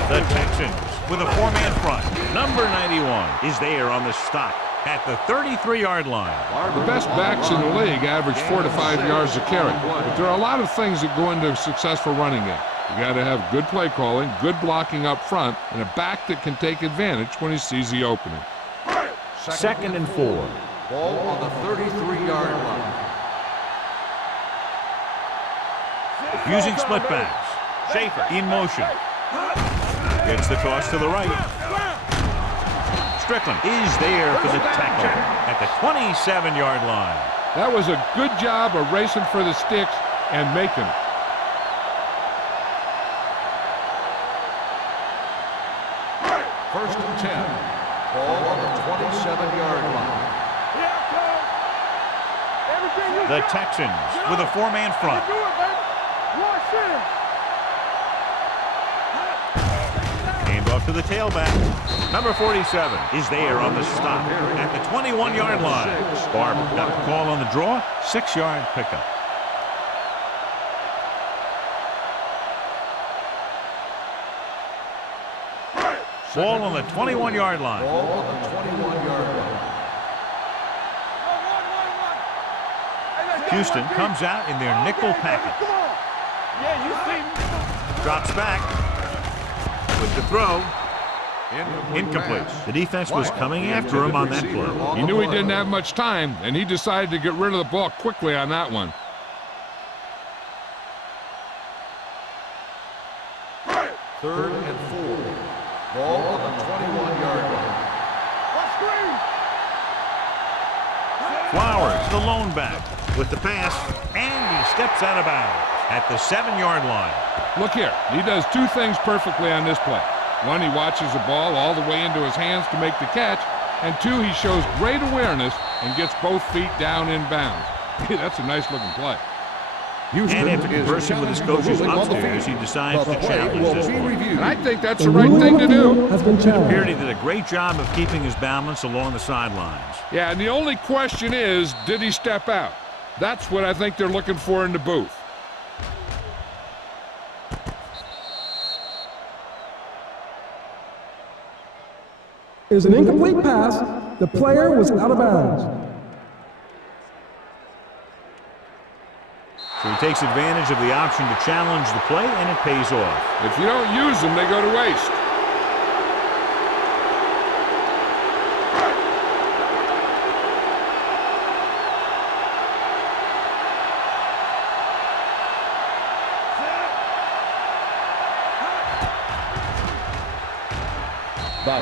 The Texans with a 4-man front. Number 91 is there on the stop at the 33-yard line. The best backs in the league average 4 to 5 yards a carry. But there are a lot of things that go into a successful running game. You got to have good play calling, good blocking up front, and a back that can take advantage when he sees the opening. Second and 4. Ball on the 33-yard line. Using split backs. Schaefer in motion. Gets the toss to the right. Strickland is there for the tackle at the 27-yard line. That was a good job of racing for the sticks and making it. First and 10. Ball on the 27-yard line. Here I come. Everything you The got. Texans with a 4-man front. Do it, baby. Watch this. Hand off to the tailback. Number 47 is there on the stop at the 21-yard line. Barb got the call on the draw. 6-yard pickup. Ball on the 21-yard line. Ball on the 21-yard line. Houston comes out in their nickel package. Come on. Yeah, you see me. Drops back with the throw. Incomplete. The defense was coming after him on that play. He knew he didn't have much time, and he decided to get rid of the ball quickly on that one. Third and 4. Ball on the 21-yard line. Flowers, the lone back, with the pass, and he steps out of bounds at the 7-yard line. Look here, he does two things perfectly on this play. One, he watches the ball all the way into his hands to make the catch, and two, he shows great awareness and gets both feet down in bounds. That's a nice-looking play. And after conversing with his coaches upstairs, he decides to challenge this one. And I think that's the right thing to do. Has been It challenged. appeared he did a great job of keeping his balance along the sidelines. Yeah, and the only question is, did he step out? That's what I think they're looking for in the booth. Is an incomplete pass. The player was out of bounds. So he takes advantage of the option to challenge the play, and it pays off. If you don't use them, they go to waste.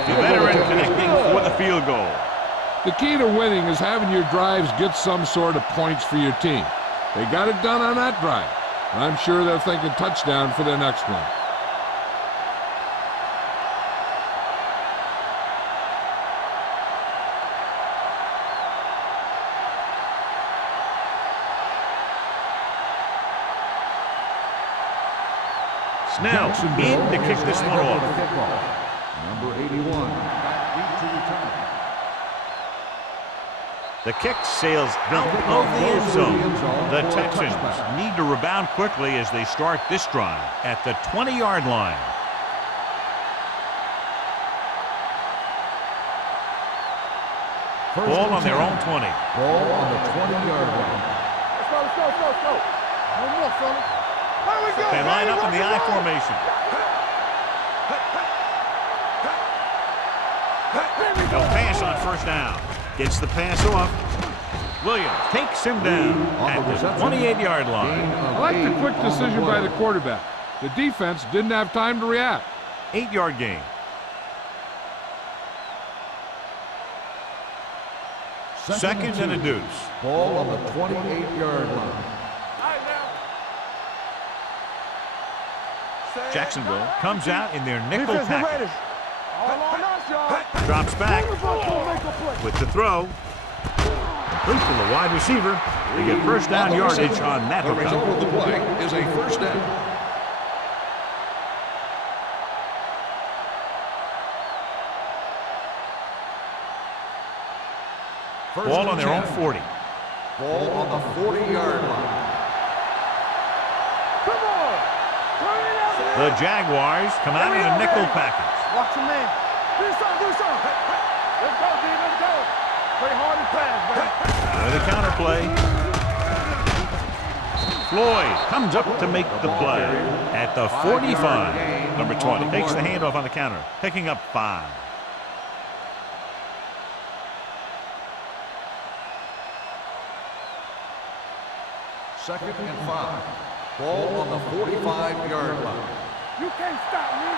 The veteran connecting for the field goal. The key to winning is having your drives get some sort of points for your team. They got it done on that drive, and I'm sure they're thinking touchdown for their next one. Snell in to kick this one off. Number 81, back deep to return. The kick sails out of the end zone. The Texans need to rebound quickly as they start this drive at the 20-yard line. Ball on their own 20. Ball on the 20-yard line. Let's go, let's go, let's go, let's go. No more, fellas. Here we go. They line up in the I formation. They'll pass on first down. Gets the pass off. Williams takes him down at the 28-yard line. I like the quick decision by the quarterback. The defense didn't have time to react. 8-yard gain. Second and a deuce. Ball on the 28-yard line. Jacksonville comes out in their nickel Defense, get package. ready. All on us, y'all. Drops back Make a play. with the throw. Complete to the wide receiver. They get first down yardage on that The result hookup. of the play is a first down. Ball on their own 40. Ball on the 40-yard line. Come on. Turn it out there. The Jaguars come out in a nickel package. Watch your man. Do something, do something. Let's go, D, let's go. Play hard and fast, baby. With a counterplay. Floyd comes up to make the play at the 45. Number 20 takes the handoff on the counter, picking up 5. Second and 5. Ball on the 45-yard line. You can't stop me.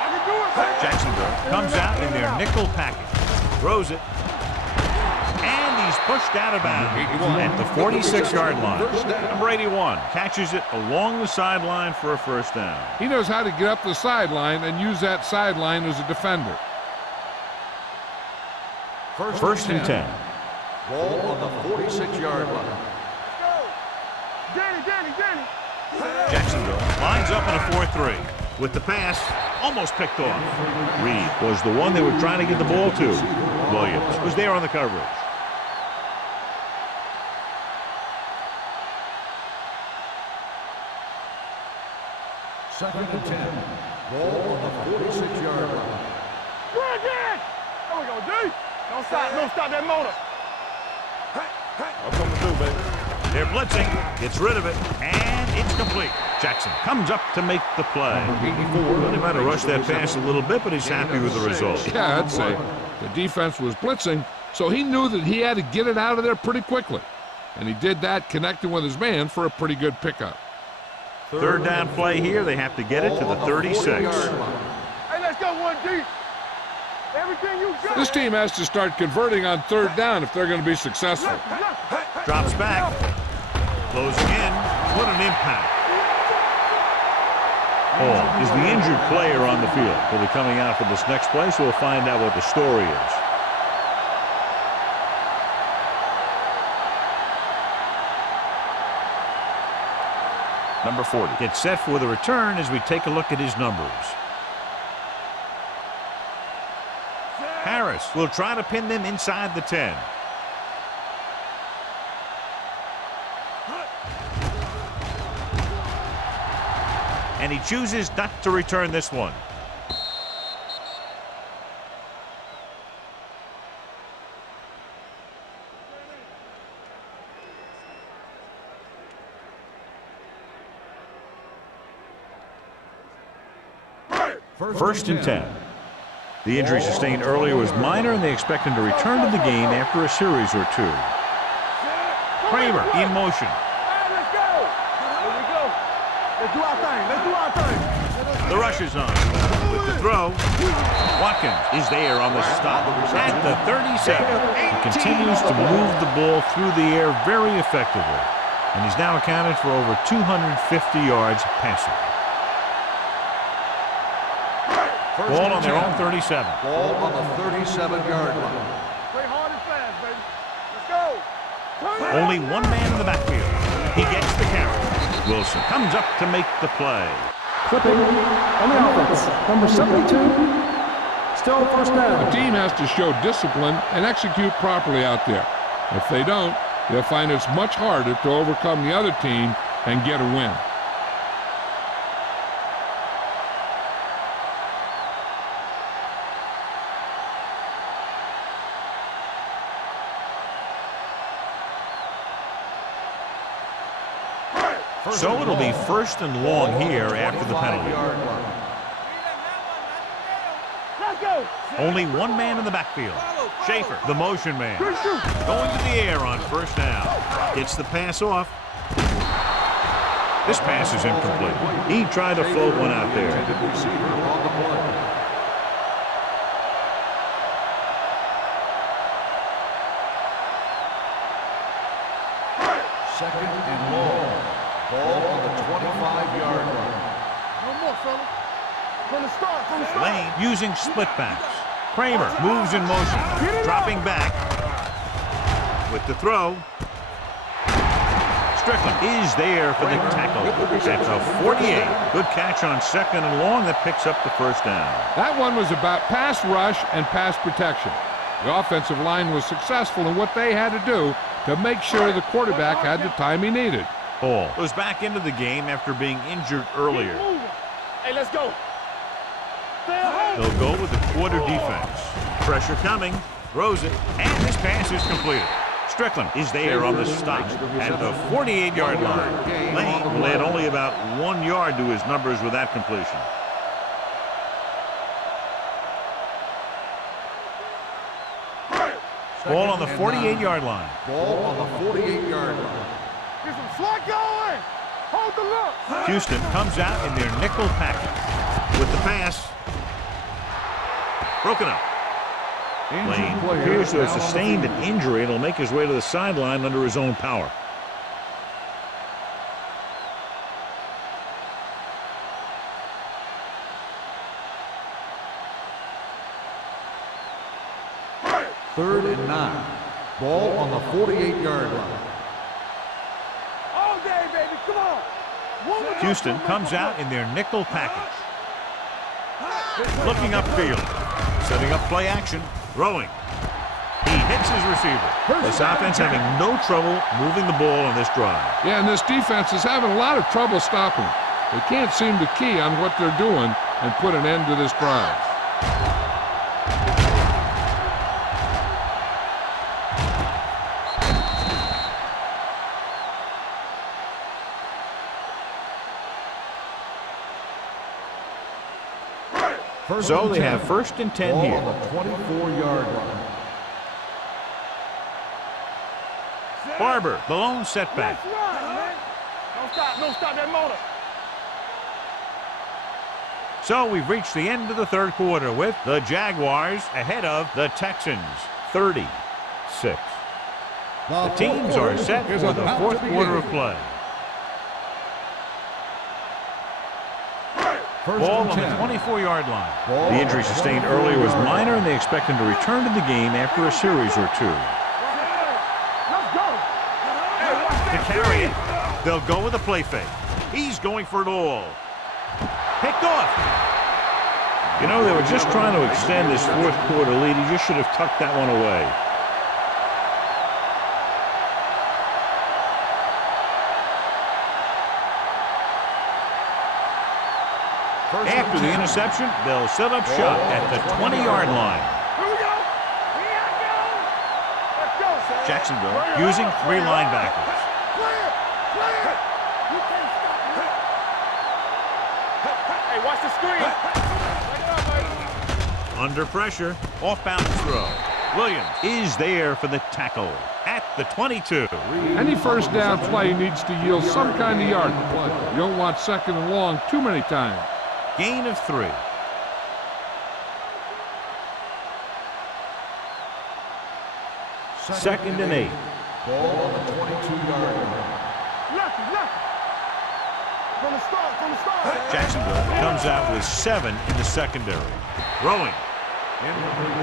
I can do it, baby. Jacksonville comes out in their nickel package, throws it, and he's pushed out of bounds at the 46-yard line. Number 81 catches it along the sideline for a first down. He knows how to get up the sideline and use that sideline as a defender. First and 10. Ball on the 46-yard line. Danny. Jacksonville lines up in a 4-3 with the pass almost picked off. Reed was the one they were trying to get the ball to. Williams was there on the coverage. Second and 10. Ball on the 46-yard line. Good, good. There we go, D. Don't stop that motor. I'm coming through, baby. They're blitzing, gets rid of it, and it's complete. Jackson comes up to make the play. Well, they might have rushed that pass a little bit, but he's happy with the result. Yeah, I'd say. The defense was blitzing, so he knew that he had to get it out of there pretty quickly. And he did that connecting with his man for a pretty good pickup. Third down play here. They have to get it to the 36. Hey, let's go, 1D. Everything you got. This team has to start converting on third down if they're going to be successful. Drops back. Closing in. What an impact. Hall is the injured player on the field. He'll be coming out for this next play, so we'll find out what the story is. Number 40 gets set for the return as we take a look at his numbers. Harris will try to pin them inside the 10. And he chooses not to return this one. First and 10. The injury sustained earlier was minor, and they expect him to return to the game after a series or two. Kramer in motion. Let's go. Here we go. Let's do our thing. Let's do our thing. The rush is on. With the throw, Watkins is there on the stop at the 37. He continues to move the ball through the air very effectively, and he's now accounted for over 250 yards passing. Ball on their own 37. Ball on the 37-yard line. Play hard and fast, baby. Let's go. Turn Only one man in the backfield. He gets the carry. Wilson comes up to make the play. Clipping on the offense. Number 72. Still first The down. team has to show discipline and execute properly out there. If they don't, they'll find it's much harder to overcome the other team and get a win. So it'll be first and long here after the penalty. Let's go. Only one man in the backfield. Schaefer, the motion man, going to the air on first down. Gets the pass off. This pass is incomplete. He tried to float one out there. Receiver on the play. Second and long. Ball on the 25-yard line. No more, fella. From the start. From the start. Lane using split backs. Kramer moves in motion, dropping back. With the throw. Strickland is there for the tackle at the 48. Good catch on second and long that picks up the first down. That one was about pass rush and pass protection. The offensive line was successful in what they had to do to make sure the quarterback had the time he needed. Hall goes back into the game after being injured earlier. Hey, let's go. They'll go with the quarter defense. Pressure coming, throws it, and this pass is completed. Strickland is there on the stop at the 48-yard line. Lane will add only about 1 yard to his numbers with that completion. Ball on the 48-yard line. Ball on the 48-yard line. Get some slack going. Hold the look. Houston comes out in their nickel package with the pass. Broken up. Lane appears to have sustained an injury and will make his way to the sideline under his own power. Third and 9. Ball on the 48-yard line. All day, baby. Come on. Houston comes out in their nickel package. Looking upfield. Setting up play action. Throwing. He hits his receiver. This offense having no trouble moving the ball on this drive. Yeah, and this defense is having a lot of trouble stopping them. They can't seem to key on what they're doing and put an end to this drive. So they have first and 10 Ball here. on the 24-yard line. Barber, the lone setback. Let's run, man. Don't stop that motor. So we've reached the end of the third quarter with the Jaguars ahead of the Texans, 36. The teams are set for the fourth quarter of play. Ball on the 24-yard line. The injury sustained earlier was minor, and they expect him to return to the game after a series or two. Let's go. To carry it, they'll go with a play fake. He's going for it all. Picked off. You know, they were just trying to extend this fourth quarter lead. He just should have tucked that one away. After the interception, they'll set up shop at the 20-yard line. Here we go. Here I go. Let's go. Jacksonville using 3 linebackers. Clear. Clear. You can't stop me. Hey, watch the screen. Under pressure. Off-balance throw. Williams is there for the tackle at the 22. Any first down play needs to yield some kind of yardage. You don't want second and long too many times. Gain of 3. Second and 8. Ball on the 22-yard line. Lucky. From the start. Jacksonville comes out with 7 in the secondary. Throwing.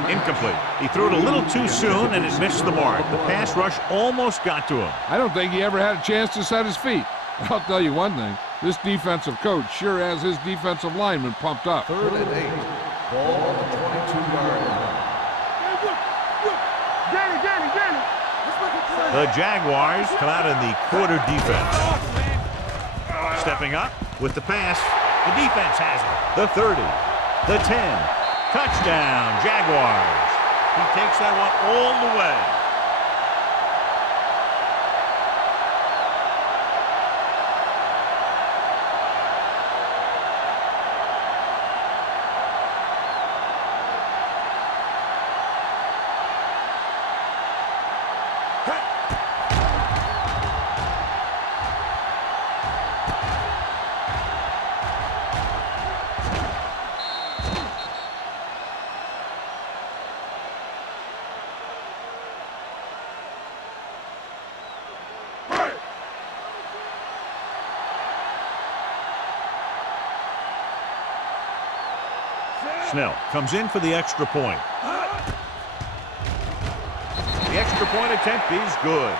Incomplete. He threw it a little too soon, and it missed the mark. The pass rush almost got to him. I don't think he ever had a chance to set his feet. I'll tell you one thing. This defensive coach sure has his defensive lineman pumped up. 3rd and 8. Ball on the 22-yard line. Danny. The Jaguars come out in the quarter defense. Stepping up with the pass. The defense has it. The 30. The 10. Touchdown, Jaguars. He takes that one all the way. Snell comes in for the extra point. The extra point attempt is good.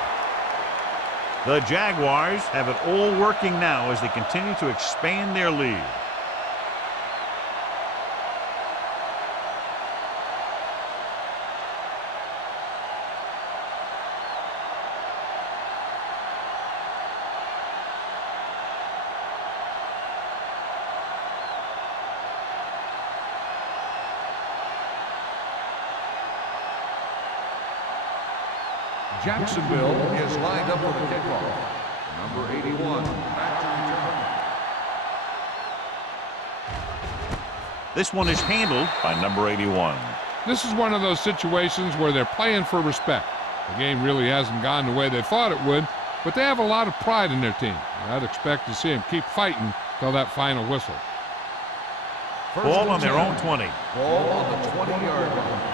The Jaguars have it all working now as they continue to expand their lead. Jacksonville is lined up for the kickoff. Number 81, back to return. This one is handled by number 81. This is one of those situations where they're playing for respect. The game really hasn't gone the way they thought it would, but they have a lot of pride in their team. I'd expect to see them keep fighting till that final whistle. Ball on their own 20. Ball on the 20-yard line.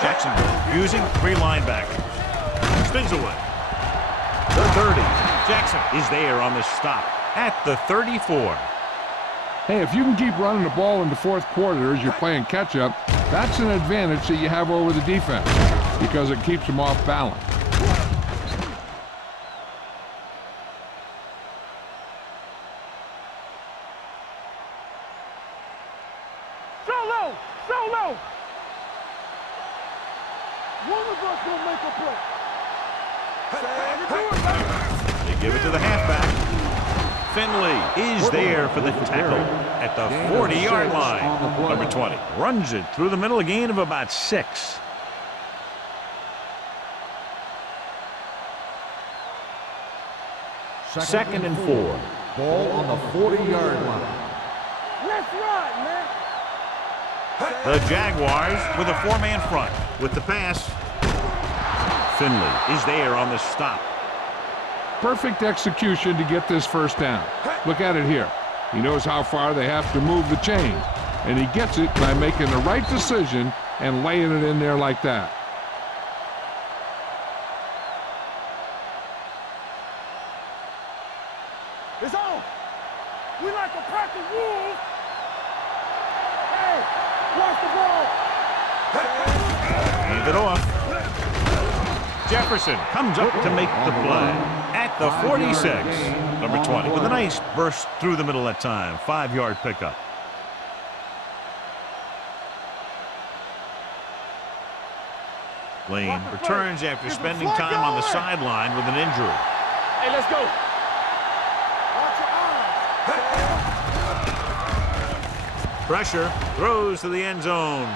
Jacksonville using 3 linebackers. Spins away. The 30. Jackson is there on the stop at the 34. Hey, if you can keep running the ball in the fourth quarter as you're playing catch-up, that's an advantage that you have over the defense because it keeps them off balance. Solo. One of us will make a play. They give it to the halfback. Finley is there for the tackle at the 40-yard line. Number 20 runs it through the middle, a gain of about 6. Second and 4. Ball on the 40-yard line. Let's ride, man. The Jaguars with a 4-man front. With the pass, Finley is there on the stop. Perfect execution to get this first down. Look at it here. He knows how far they have to move the chains, and he gets it by making the right decision and laying it in there like that. It's on. We like to practice rules. Hey, watch the ball. Hand it off. Jefferson comes up to make the play at the 46. Number 20 with a nice burst through the middle that time. 5-yard pickup. Lane returns after spending time on the sideline with an injury. Hey, let's go. Pressure, throws to the end zone.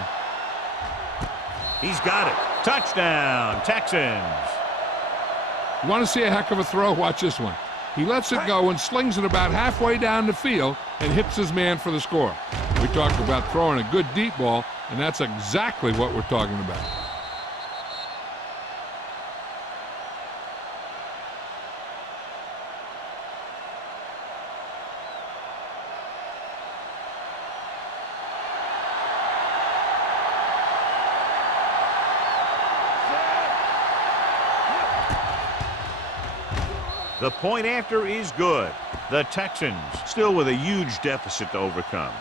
He's got it. Touchdown, Texans. You want to see a heck of a throw? Watch this one. He lets it go and slings it about halfway down the field and hits his man for the score. We talked about throwing a good deep ball, and that's exactly what we're talking about. The point after is good. The Texans still with a huge deficit to overcome.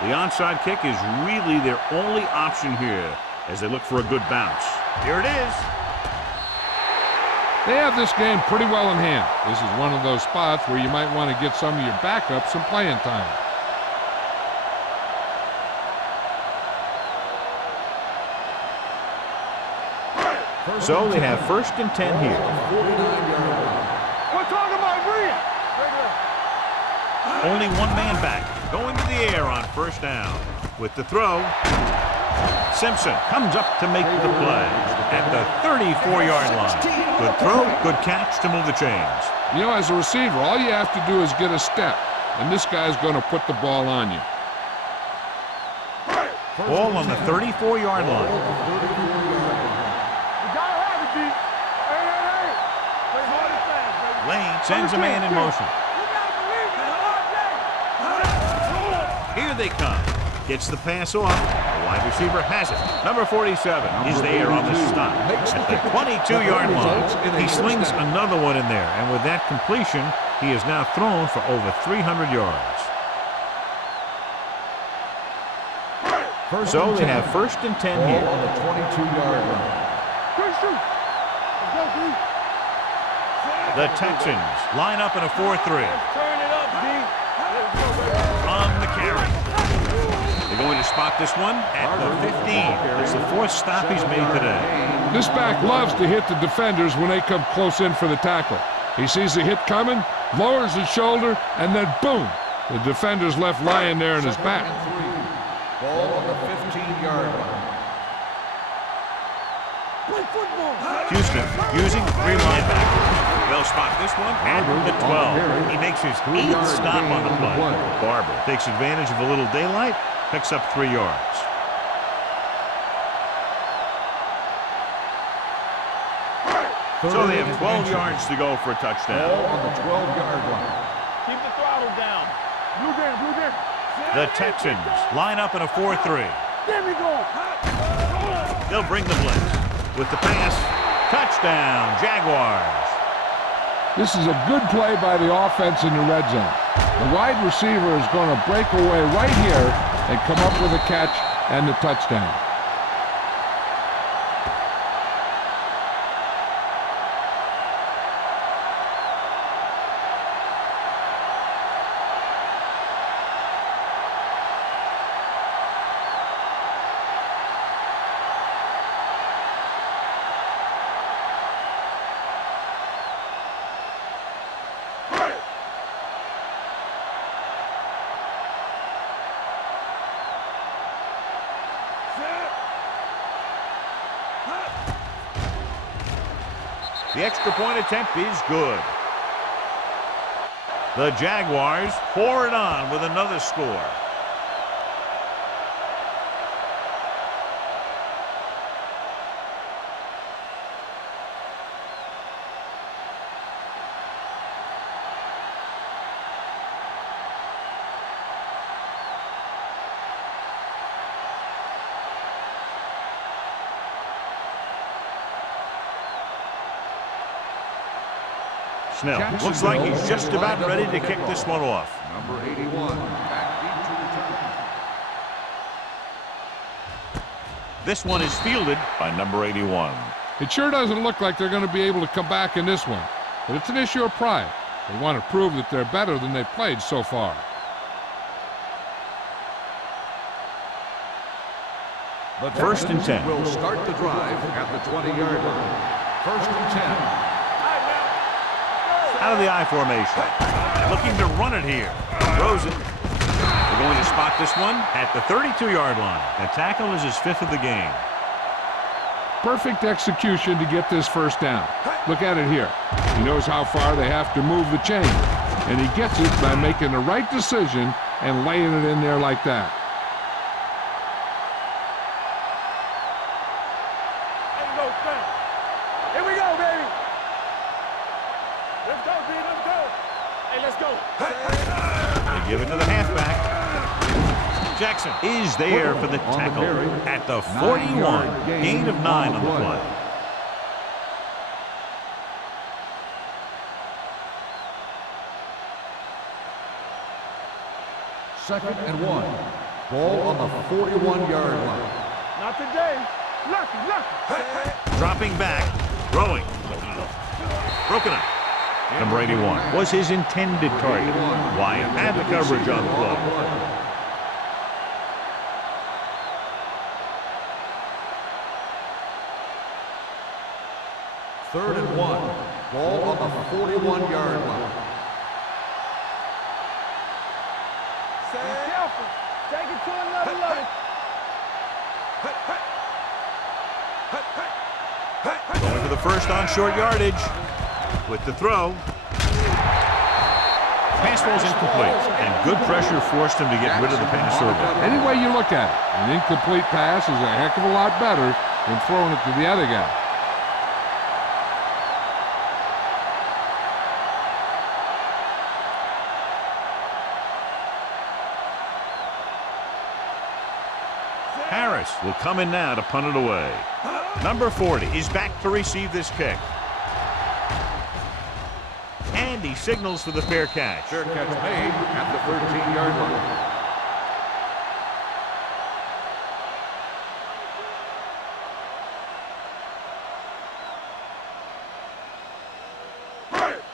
The onside kick is really their only option here as they look for a good bounce. Here it is. They have this game pretty well in hand. This is one of those spots where you might want to get some of your backups some playing time. So they have 1st and 10 here. We're talking about green. Only one man back. Going to the air on 1st down. With the throw, Simpson comes up to make the play at the 34-yard line. Good throw, good catch to move the chains. You know, as a receiver, all you have to do is get a step, and this guy's going to put the ball on you. Ball on the 34-yard line. You gotta have it, D. Hey. Play hard and fast, baby. Lane sends a man in motion. You gotta believe it, RJ. Here they come. Gets the pass off. The wide receiver has it. Number 47 is there on the stop at the 22-yard line. He slings another one in there, and with that completion, he is now thrown for over 300 yards. So they have 1st and 10 here. On the 22-yard line. Good shoot. Let's go, D. The Texans line up in a 4-3. Turn it up, D. Let's go, baby. On the carry. They're going to spot this one at the 15. It's the 4th stop he's made today. This back loves to hit the defenders when they come close in for the tackle. He sees the hit coming, lowers his shoulder, and then boom, the defender's left lying there in his back. Ball on the 15-yard line. Play football. Houston using 3 linebackers. They'll spot this one at the 12. He makes his 8th stop on the play. Barber takes advantage of a little daylight, picks up 3 yards. So they have 12 yards to go for a touchdown. Ball on the 12-yard line. Keep the throttle down. Blue down. The Texans line up in a 4-3. There we go. They'll bring the blitz. With the pass, touchdown, Jaguars. This is a good play by the offense in the red zone. The wide receiver is going to break away right here and come up with a catch and the touchdown. The extra point attempt is good. The Jaguars pour it on with another score. Snell looks like he's just about ready to kick this one off. Number 81, back deep to return. This one is fielded by number 81. It sure doesn't look like they're going to be able to come back in this one, but it's an issue of pride. They want to prove that they're better than they've played so far. The First and 10. will start the drive at the 20-yard line. First and 10. Out of the I formation. Looking to run it here. Throws it. They're going to spot this one at the 32-yard line. The tackle is his 5th of the game. Perfect execution to get this first down. Look at it here. He knows how far they have to move the chain, and he gets it by making the right decision and laying it in there like that. Here we go, baby. Let's go, B. Let's go. Hey, let's go. They give it to the halfback. Jackson is there for the tackle at the 41. Gain of 9 on the play. Second and 1. Ball on the 41-yard line. Not today. Lucky. Dropping back, throwing. Broken up. Number 81 was his intended target. Wyatt had the coverage on the play. Third and 1. Ball on the 41-yard line. Be careful. Take it to another level. Going for the first on short yardage with the throw. Pass falls incomplete, and good pressure forced him to get rid of the pass early. Any way you look at it, an incomplete pass is a heck of a lot better than throwing it to the other guy. Harris will come in now to punt it away. Number 40 is back to receive this kick. And he signals for the fair catch. Fair catch made at the 13-yard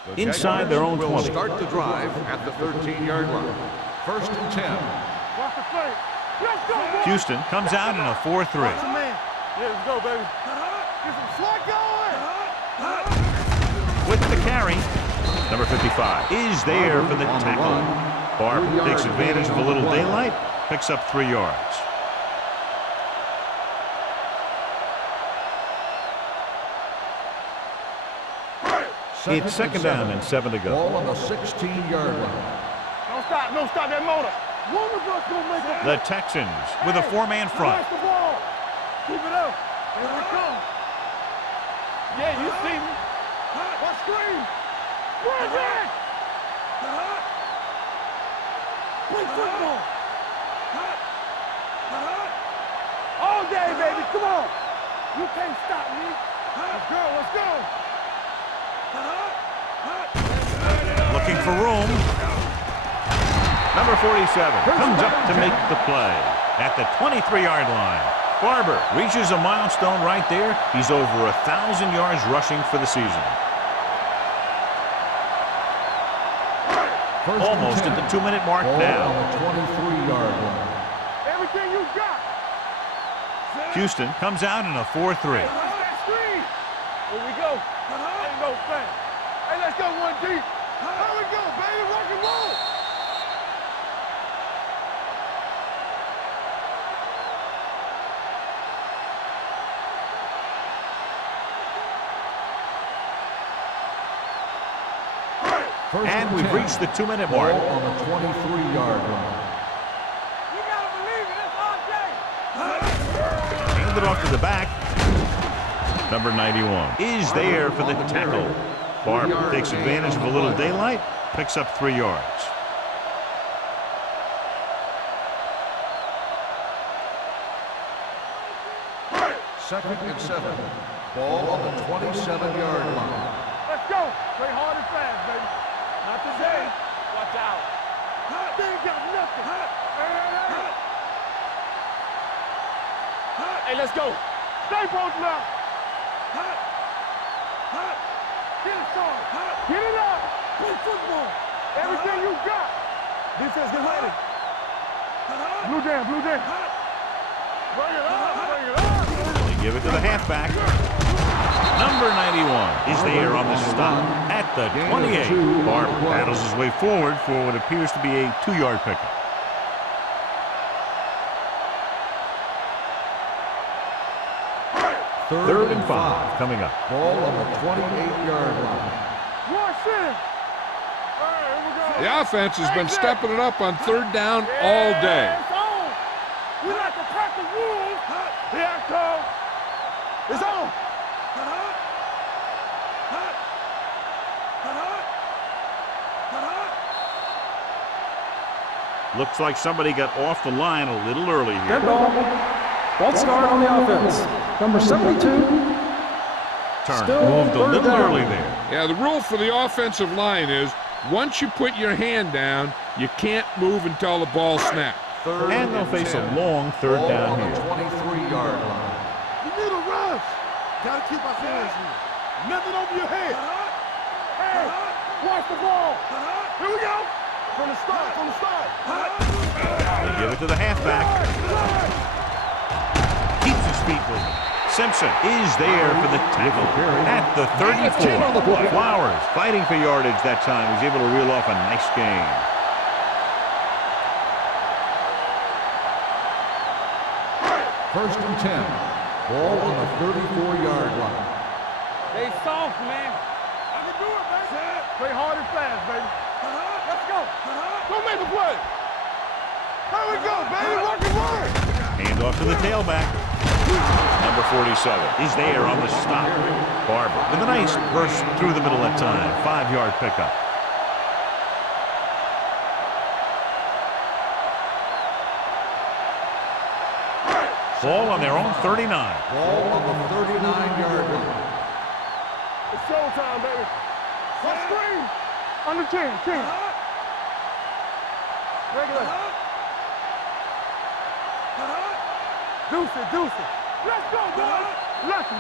line. Inside their own 20. Will start the drive at the 13-yard line. First and 10. Watch the play. Let's go, boy. Houston comes out in a 4-3. Watch the man. Yeah, let's go, baby. Get some slot going. With the carry, number 55 is there for the tackle. Barb takes advantage of a little daylight, picks up 3 yards. It's second down and 7 to go. Ball on the 16-yard line. Don't stop that motor. One of us gonna make it. The Texans with a 4-man front. Watch the ball. Keep it up. Here we come. Yeah, you see me. What screen? Where's that? Play football. All day, baby. Come on. You can't stop me. Let's go. Let's go. Looking for room. Number 47 comes up to make the play at the 23-yard line. Barber reaches a milestone right there. He's over 1,000 yards rushing for the season. Almost at the 2-minute mark now. On the 23-yard line. Everything you got. Houston comes out in a 4-3. Here we go. There you go, fam. Hey, let's go one deep. Here we go, baby. Rock and roll. And we've reached the 2-minute mark. Ball on the 23-yard line. You gotta believe it. It's all day. Hand it off to the back. Number 91 is there for the tackle. Barber takes advantage of a little daylight, picks up 3 yards. Second and 7. Ball on the 27-yard line. Let's go. Play hard and fast, baby. Not today. Watch out. They ain't got nothing. Hey, let's go. Stay posted up. Get it started. Get it up. Play football. Everything you got. Defense, get ready. Blue jam, blue jam. Bring it up, bring it up. They give it to the halfback. Number 91 is there on the stop at the 28. Barber battles his way forward for what appears to be a 2-yard pickup. Third and 5 coming up. Ball on the 28-yard line. Watch it. All right, here we go. The offense has been stepping it up on third down all day. It's on. We like to practice rules. Here I come. It's on. Looks like somebody got off the line a little early here. Dead ball. False start on the offense. Number 72. Turn Still moved a third little down. early there. Yeah, the rule for the offensive line is once you put your hand down, you can't move until the ball snaps. Third And they'll face a 10. long third Ball down on the here. 23-yard line. You need a rush. Gotta keep our hands in. Nothing over your head. Hey, watch the ball. Here we go. From the start, from the start. They give it to the halfback. Keeps his feet moving. Simpson is there for the tackle at the 34. Flowers fighting for yardage that time. He's able to reel off a nice gain. First and 10. Ball on the 34-yard line. They soft, man. I can do it, baby. Play hard and fast, baby. Let's go. Go make the play. There we go, baby. Work and work. Hand off to the tailback. Number 47 is there on the stop. Barber with a nice burst through the middle that time. 5-yard pickup. Ball on their own 39. Ball on the 39-yard line. It's showtime, baby. Let's screen. Under 10. Regular. Deuce it. Let's go, boys. Lucky.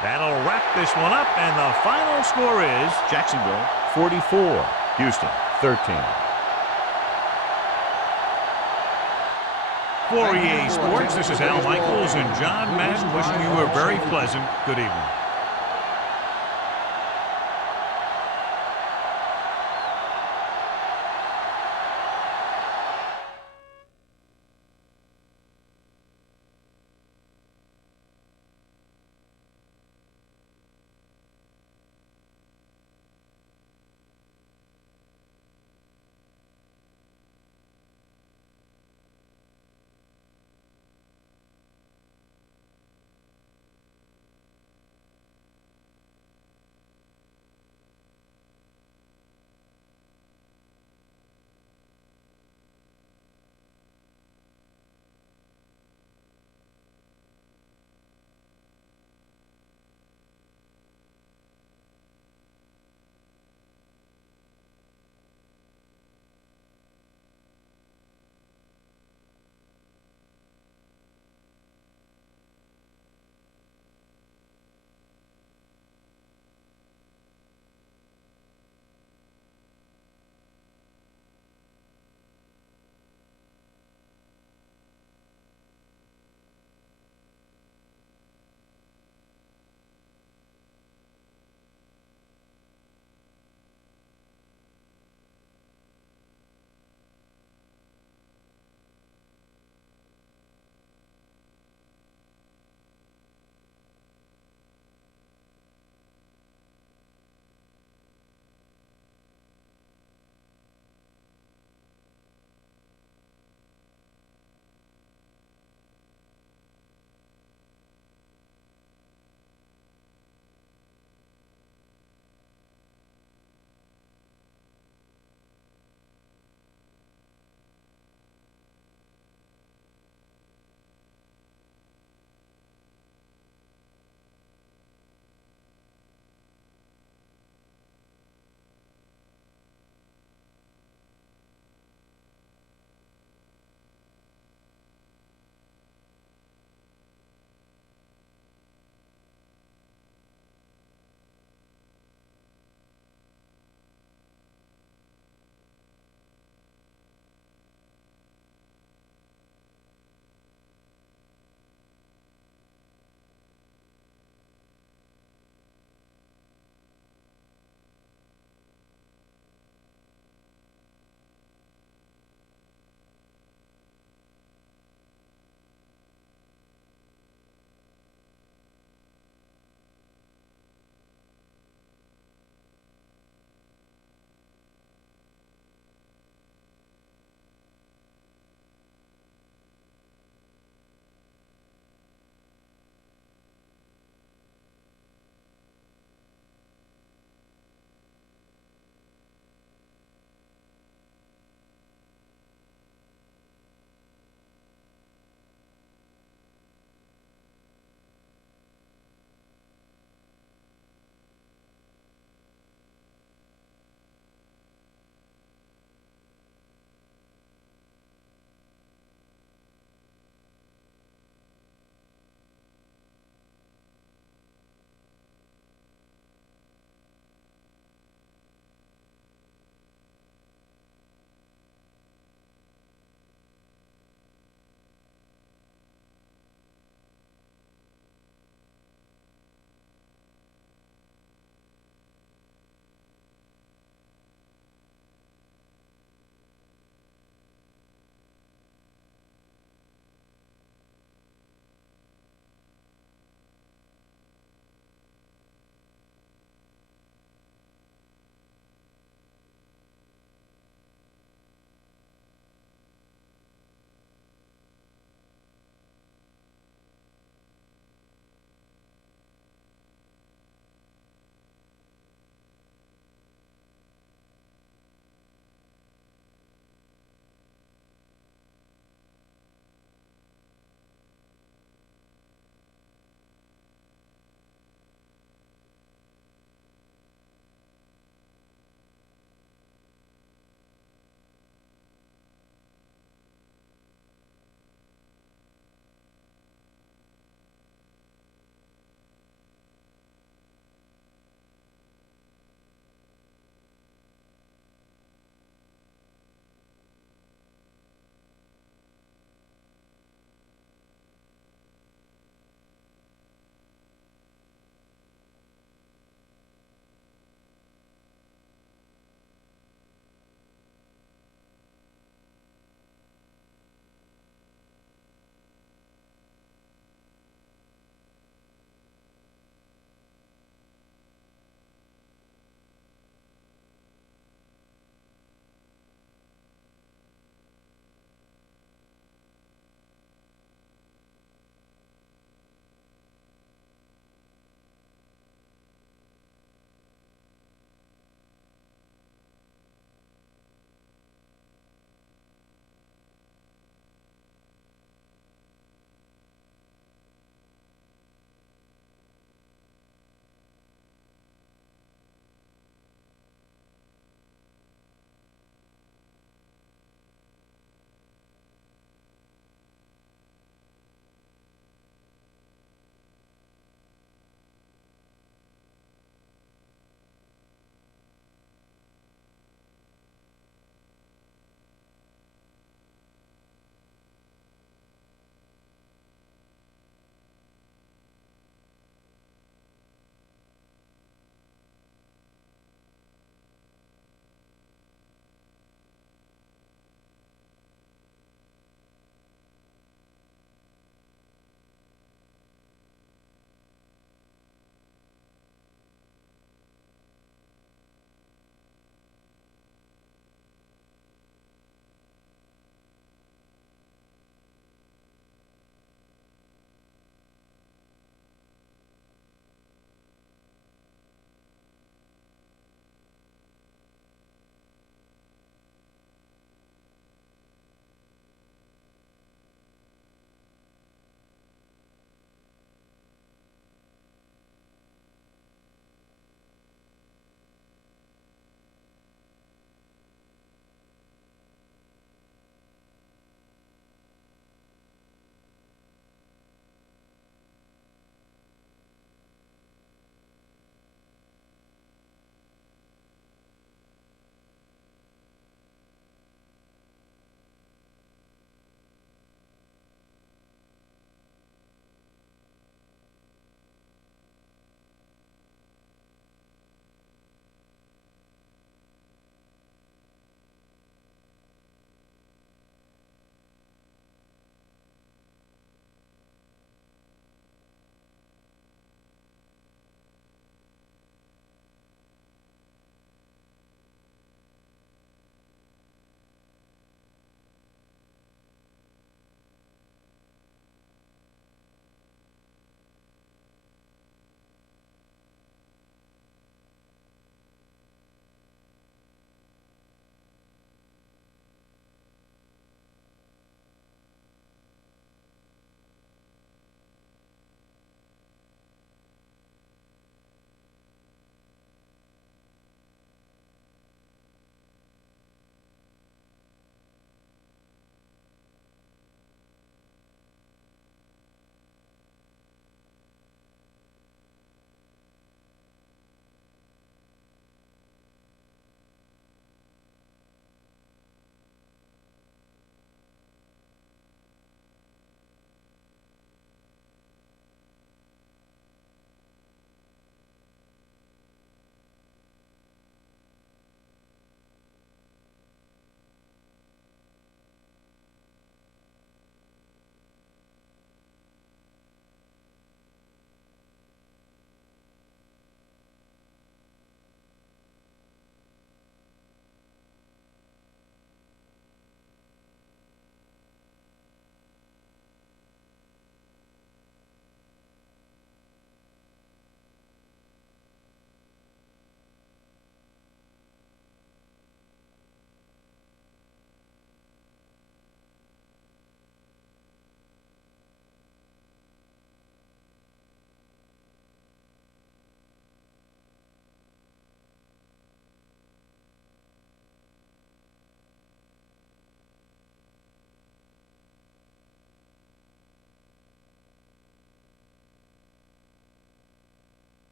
That'll wrap this one up, and the final score is Jacksonville 44, Houston 13. For EA Sports, this is Al Michaels and John Madden wishing you a very pleasant good evening.